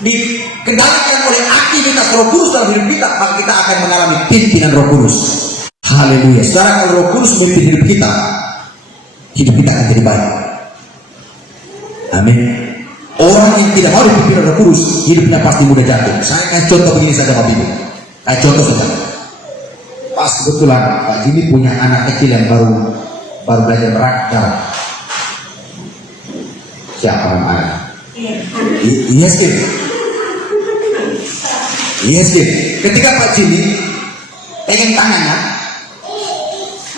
dikendalikan oleh aktivitas Roh Kudus dalam hidup kita, maka kita akan mengalami pimpinan Roh Kudus. Haleluya. Saudara, kalau Roh Kudus memimpin hidup kita akan jadi baik. Amin. Orang yang tidak mau dipimpin oleh Roh Kudus, hidupnya pasti mudah jatuh. Saya kasih contoh begini saja Bapak Ibu. Contoh saja. Pas kebetulan Pak Jimmy punya anak kecil yang baru belajar berakar. Siapa namanya? Yes, Kim. Yes, Kim. Ketika Pak Jimmy pengen tangannya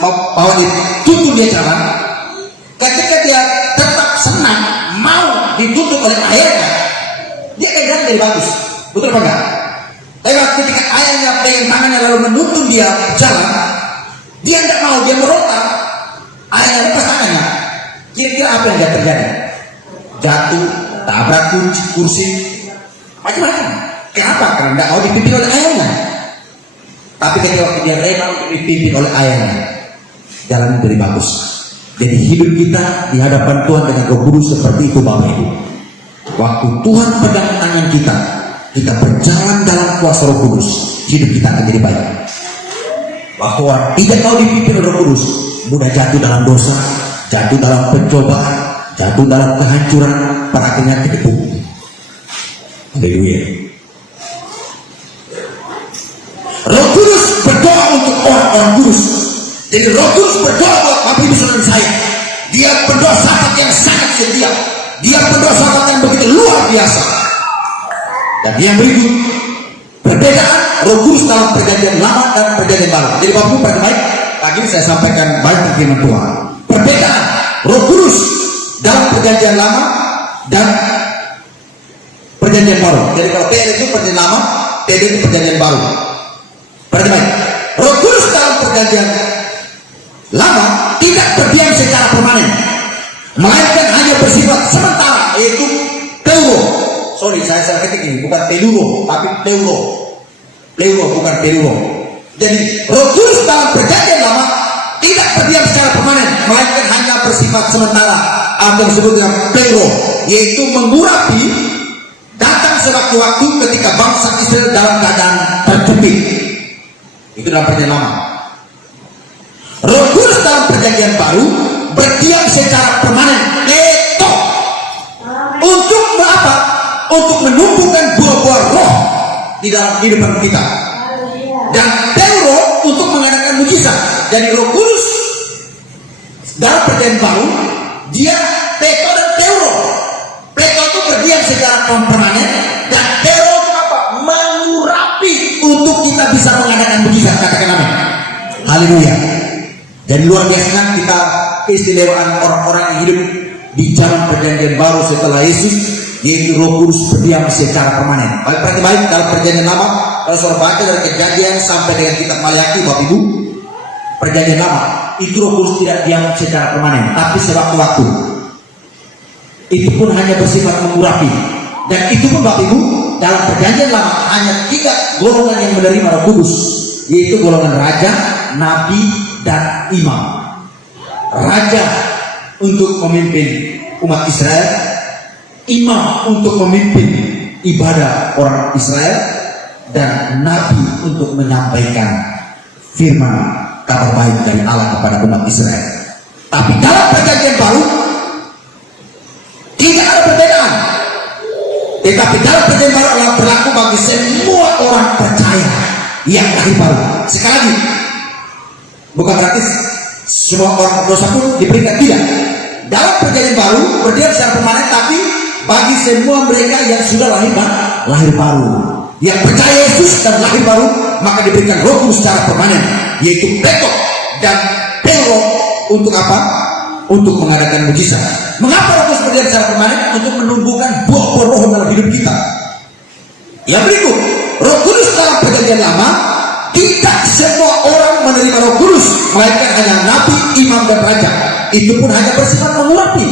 mau dituntun dia jalan, ketika dia tetap senang mau dituntun oleh ayahnya, dia akan jalan dari bagus. Betul apa enggak? Tapi ketika ayahnya pengen tangannya lalu menuntun dia jalan, dia tidak mau, dia meronta, ayahnya lepas tangannya. Kira-kira apa yang terjadi? Jatuh, tabrak kursi, macam-macam. Kenapa? Karena tidak mau dipimpin oleh ayahnya. Tapi ketika waktu dia rela untuk dipimpin oleh ayahnya, jalan dari bagus. Jadi hidup kita di hadapan Tuhan dengan Roh Kudus seperti itu Bapak Ibu. Waktu Tuhan pegang tangan kita berjalan dalam kuasa Roh Kudus, hidup kita akan jadi baik. Waktu orang tidak mau dipimpin oleh Roh Kudus, mudah jatuh dalam dosa, jatuh dalam pencobaan, jatuh dalam kehancuran, pada akhirnya terkepung. Haleluya. Roh Kudus berdoa untuk orang-orang kudus. Jadi Roh Kudus berdoa buat Bapak Ibu Saudara saya. Dia berdoa sahabat yang sangat setia. Dia berdoa sahabat yang begitu luar biasa. Dan yang berikut, perbedaan Roh Kudus dalam perjanjian lama dan perjanjian baru. Jadi Bapak Ibu baik-baik, pagi ini saya sampaikan baik firman Tuhan. Perbedaan Roh Kudus dalam perjanjian lama dan perjanjian baru. Jadi kalau PL itu perjanjian lama, PD itu perjanjian baru. Perhatikan, Roh Kudus dalam perjanjian lama tidak berdiam secara permanen, melainkan hanya bersifat sementara, yaitu teuro. Sorry, saya salah ketik ini, bukan teluro, tapi teuro. Teuro bukan teluro. Jadi Roh Kudus dalam perjanjian lama tidak berdiam secara permanen, melainkan hanya bersifat sementara, atau disebut dengan teuro, yaitu mengurapi, datang sewaktu-waktu ketika bangsa Israel dalam keadaan terjepit. Itu dalam perjanjian lama. Roh Kudus dalam perjanjian baru berdiam secara permanen. Untuk apa? untuk menumbuhkan buah-buah roh di dalam kehidupan kita. Dan Teuro untuk mengadakan mujizat. Jadi Roh Kudus dalam perjanjian baru dia Peko dan Teuro. Peko itu berdiam secara permanen, dan Teuro itu apa? Mengurapi untuk kita bisa mengadakan mujizat. Katakan amin. Haleluya. Jadi luar biasa kita keistimewaan orang-orang yang hidup di zaman perjanjian baru setelah Yesus, yaitu Roh Kudus berdiam secara permanen. Baik dalam perjanjian lama, kalau saudara baca dari Kejadian sampai dengan kitab Maliaki, Bapak Ibu, perjanjian lama itu Roh Kudus tidak diam secara permanen, tapi sewaktu-waktu. Itu pun hanya bersifat mengurapi. Dan itu pun Bapak Ibu, dalam perjanjian lama hanya 3 golongan yang menerima Roh Kudus, yaitu golongan raja, nabi, dan imam. Raja untuk memimpin umat Israel, imam untuk memimpin ibadah orang Israel, dan nabi untuk menyampaikan firman kabar baik dari Allah kepada umat Israel. Tapi dalam perjanjian baru tidak ada perbedaan. Tetapi dalam perjanjian baru adalah berlaku bagi semua orang percaya yang lahir baru. Sekali lagi, bukan berarti semua orang berdosa pun diberikan, tidak. Dalam perjanjian baru berdiam secara permanen, tapi bagi semua mereka yang sudah lahir baru, yang percaya Yesus dan lahir baru, maka diberikan Roh Kudus secara permanen, yaitu Peko dan Teuro. Untuk apa? Untuk mengadakan mujizat. Mengapa Roh Kudus berdiam secara permanen? Untuk menumbuhkan buah-buah roh dalam hidup kita. Yang berikut, Roh Kudus dalam perjanjian lama, tidak semua orang menerima Roh Kudus, melainkan hanya nabi, imam, dan raja. Itu pun hanya bersifat mengurapi.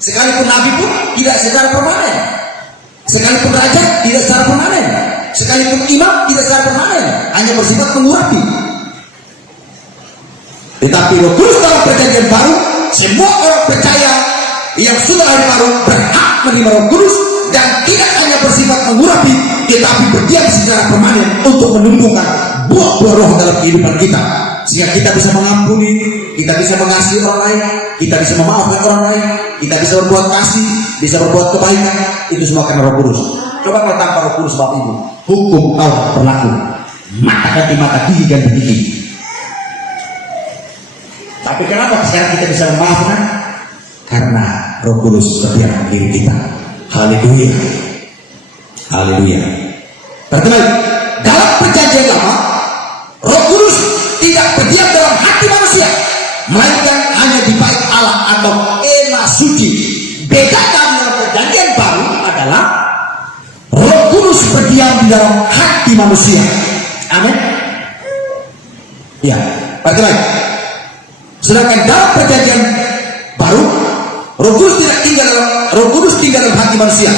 Sekalipun nabi pun tidak secara permanen, sekalipun raja tidak secara permanen, sekalipun imam tidak secara permanen, hanya bersifat mengurapi. Tetapi Roh Kudus dalam perjanjian baru, semua orang percaya yang sudah lahir baru berhak menerima Roh Kudus, dan tidak hanya bersifat mengurapi, tetapi berdiam secara permanen untuk menumbuhkan buah-buah roh dalam kehidupan kita, sehingga kita bisa mengampuni, kita bisa mengasihi orang lain, kita bisa memaafkan orang lain, kita bisa berbuat kasih, bisa berbuat kebaikan. Itu semua karena Roh Kudus. Coba kalau tanpa Roh Kudus, Bapak Ibu, hukum Taurat berlaku, mata ganti mata, gigi ganti gigi. Tapi kenapa sekarang kita bisa memaafkan? Karena Roh Kudus berdiam dalam diri kita. Haleluya, haleluya. Teman-teman, dalam perjanjian lama, Roh Kudus tidak berdiam dalam hati manusia, melainkan hanya di bait Allah atau kemah suci. Bedanya dengan perjanjian baru adalah Roh Kudus berdiam di dalam hati manusia. Amin. Ya, baik. Sedangkan dalam perjanjian baru, Roh Kudus tinggal dalam hati manusia,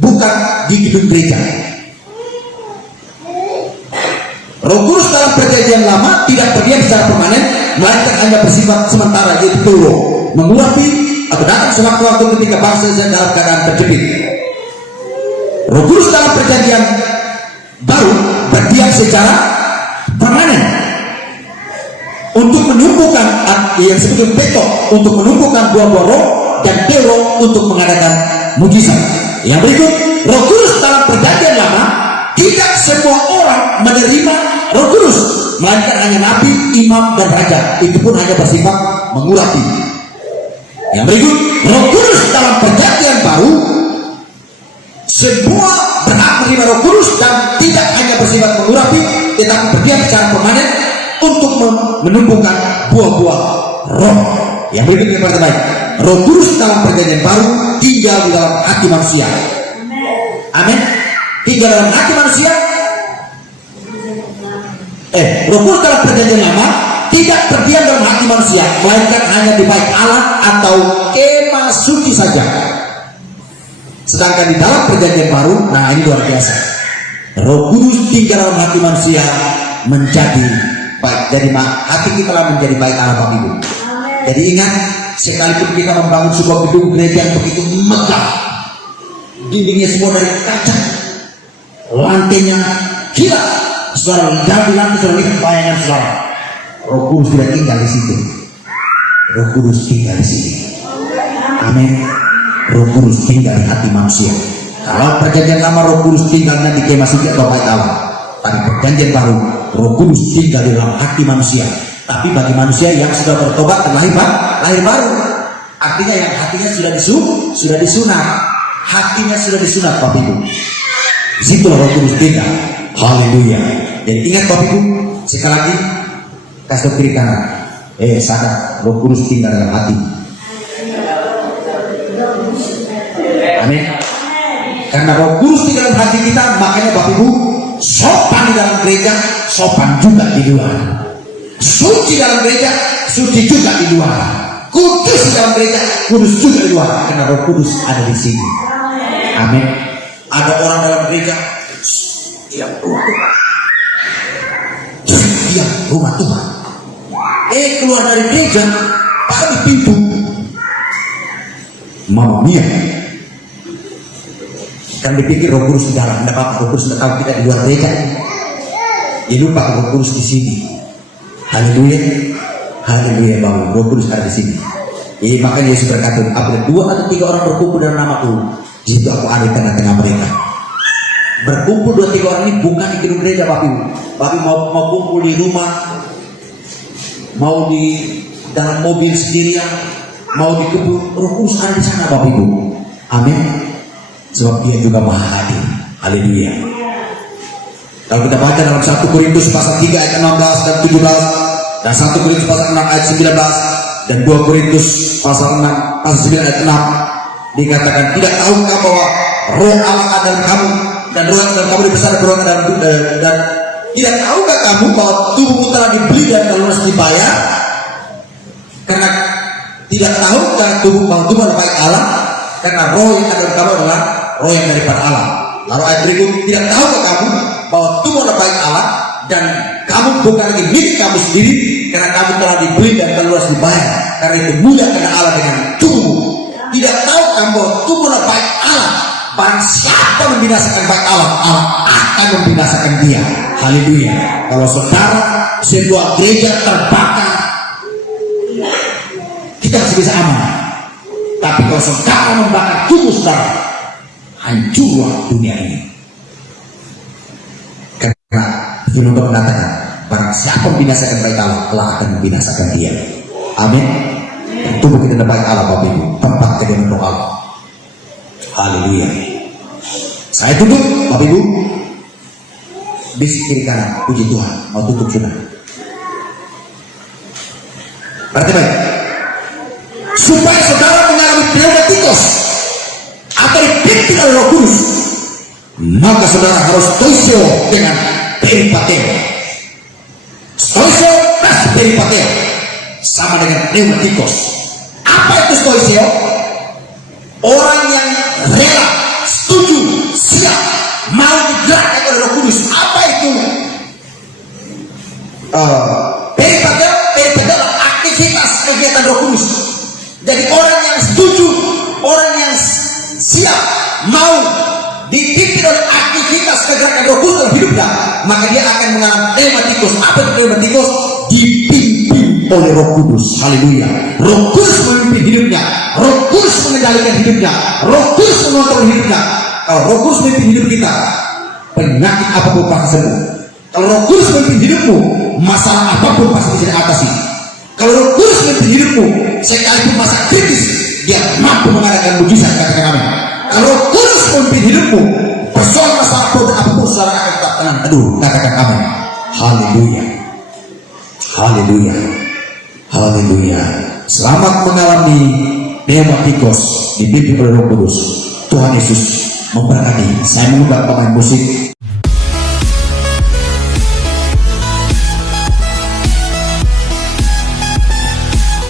bukan di gedung gereja. Roh Kudus dalam perjanjian lama tidak berdiam secara permanen, melainkan hanya bersifat sementara, yaitu Teuro, mengurapi atau datang sewaktu-waktu ketika bangsa Israel dalam keadaan terjepit. Roh Kudus dalam perjanjian baru berdiam secara permanen untuk menumbuhkan yang disebut Peko, untuk menumbuhkan buah-buah roh, dan Teuro untuk mengadakan mujizat. Yang berikut, Roh Kudus dalam perjanjian lama, tidak semua orang menerima Roh Kudus, melainkan hanya nabi, imam, dan raja. Itu pun hanya bersifat mengurapi. Yang berikut, Roh Kudus dalam perjanjian baru, semua berhak menerima Roh Kudus dan tidak hanya bersifat mengurapi, tetapi berdiam secara permanen untuk menumbuhkan buah-buah roh. Yang berikut yang terbaik, Roh Kudus dalam perjanjian baru tinggal di dalam hati manusia. Amin. Tinggal dalam hati manusia. Roh Kudus dalam perjanjian lama tidak berdiam dalam hati manusia, melainkan hanya di bait Allah atau kemah suci saja. Sedangkan di dalam perjanjian baru, nah ini luar biasa, Roh Kudus tinggal dalam hati manusia, menjadi baik. Jadi hati kita lah menjadi bait Allah, Bapak Ibu. Jadi ingat, sekalipun kita membangun sebuah gedung gereja yang begitu megah, dindingnya semua dari kaca, lantainya gila, saudara, di lantai saudara lihat bayangan saudara, Roh Kudus tidak tinggal di situ. Roh Kudus tinggal di sini. Amin. Roh Kudus tinggal di hati manusia. Kalau perjanjian lama Roh Kudus tinggalnya di kemah suci atau bait Allah, tapi perjanjian baru Roh Kudus tinggal di dalam hati manusia. Tapi bagi manusia yang sudah bertobat dan lahir baru, artinya yang hatinya sudah disunat, hatinya sudah disunat, Bapak Ibu. Di situ Roh Kudus tinggal. Haleluya. Jadi ingat Bapak Ibu, sekali lagi kasih kiri kanan. Sadar Roh Kudus tinggal dalam hati. Amin. Karena Roh Kudus tinggal dalam hati kita, makanya Bapak Ibu sopan di dalam gereja, sopan juga di luar. Suci dalam gereja, suci juga di luar. Kudus di dalam gereja, kudus juga di luar. Karena Roh Kudus ada di sini. Amin. Ada orang dalam gereja, dia rumah Tuhan. Keluar dari gereja, pada di pintu, Mama Mia. Kan dipikir Roh Kudus di dalam, tidak apa-apa. Roh Kudus tidak tahu kita di luar gereja. Dia lupa Roh Kudus di sini. Haleluya, haleluya, bahwa Roh Kudus ada di sini. Makanya Yesus berkata, apabila 2 atau 3 orang berkumpul dalam namaku, di situ aku ada di tengah-tengah mereka. Berkumpul 2-3 orang ini bukan di gedung gereja, Bapak Ibu. Bapak Ibu mau kumpul di rumah, mau di dalam mobil sendirian, mau di kebun, Roh Kudus ada di sana, Bapak Ibu. Amin. Sebab Dia juga Maha Hadir. Haleluya. Kalau kita baca dalam 1 Korintus pasal 3 ayat 16 dan 17, dan 1 Korintus pasal 6 ayat 19, dan 2 Korintus pasal 6 pasal 9 ayat 6, dikatakan, tidak tahukah bahwa Roh Allah ada dalam kamu, dan Roh dalam kamu dibesar Roh dalam, dan tidak tahukah kamu bahwa tubuhmu telah dibeli dan telah lunas dibayar? Karena tidak tahukah bahwa tubuh adalah baik Allah, karena Roh yang ada dalam kamu adalah Roh yang daripada Allah. Lalu ayat berikut, tidak tahukah kamu bahwa tubuh adalah baik Allah, dan kamu bukan lagi milik kamu sendiri, karena kamu telah dibeli dan telah lunas dibayar. Karena itu muliakanlah Allah dengan tubuh. Tidak tahu kamu bahwa tubuh adalah baik Allah. Barang siapa membinasakan baik Allah, Allah akan membinasakan dia. Haleluya. Kalau saudara sebuah gereja terbakar, kita masih bisa aman. Tapi kalau saudara membakar tubuh saudara, hancurlah dunia ini. Karena firman Tuhan mengatakan, barang siapa membinasakan baik Allah, Allah akan membinasakan dia. Amin. Tubuh kita adalah baik Allah, Bapak Ibu, tempat kediaman Roh Allah. Haleluya. Saya tutup, Bapak Ibu. Bisik kiri kanan, puji Tuhan. Mau tutup sudah. Berarti baik. Supaya saudara mengalami pneumatikos atau dipimpin oleh Roh Kudus, maka saudara harus stoisio dengan peripateo. Stoisio plus peripateo sama dengan pneumatikos. Apa itu stoisio? Orang yang rela, setuju, siap, mau digerakkan oleh Roh Kudus. Apa itu? Peripateo adalah aktivitas kegiatan Roh Kudus. Jadi orang yang setuju, orang yang siap, mau dipimpin oleh aktivitas kegerakan Roh Kudus dalam hidupnya, maka dia akan mengalami pneumatikos. Apa itu pneumatikos? Dipimpin oleh Roh Kudus. Haleluya. Roh Kudus memimpin hidupnya, Roh Kudus mengendalikan hidupnya, Roh Kudus mengontrol hidupnya. Kalau Roh Kudus memimpin hidup kita, penyakit apapun pasti sembuh. Kalau Roh Kudus memimpin hidupmu, masalah apapun pasti bisa diatasi. Kalau Roh Kudus memimpin hidupmu, sekalipun masa kritis, dia mampu mengadakan mujizat. Katakan amin. Kalau Roh Kudus memimpin hidupmu, persoalan masalah apapun saudara akan tetap tenang teduh. Katakan amin. Haleluya. Haleluya. Haleluya. Selamat mengalami pneumatikos dipimpin oleh Roh Kudus. Tuhan Yesus memberkati. Saya mengundang pemain musik.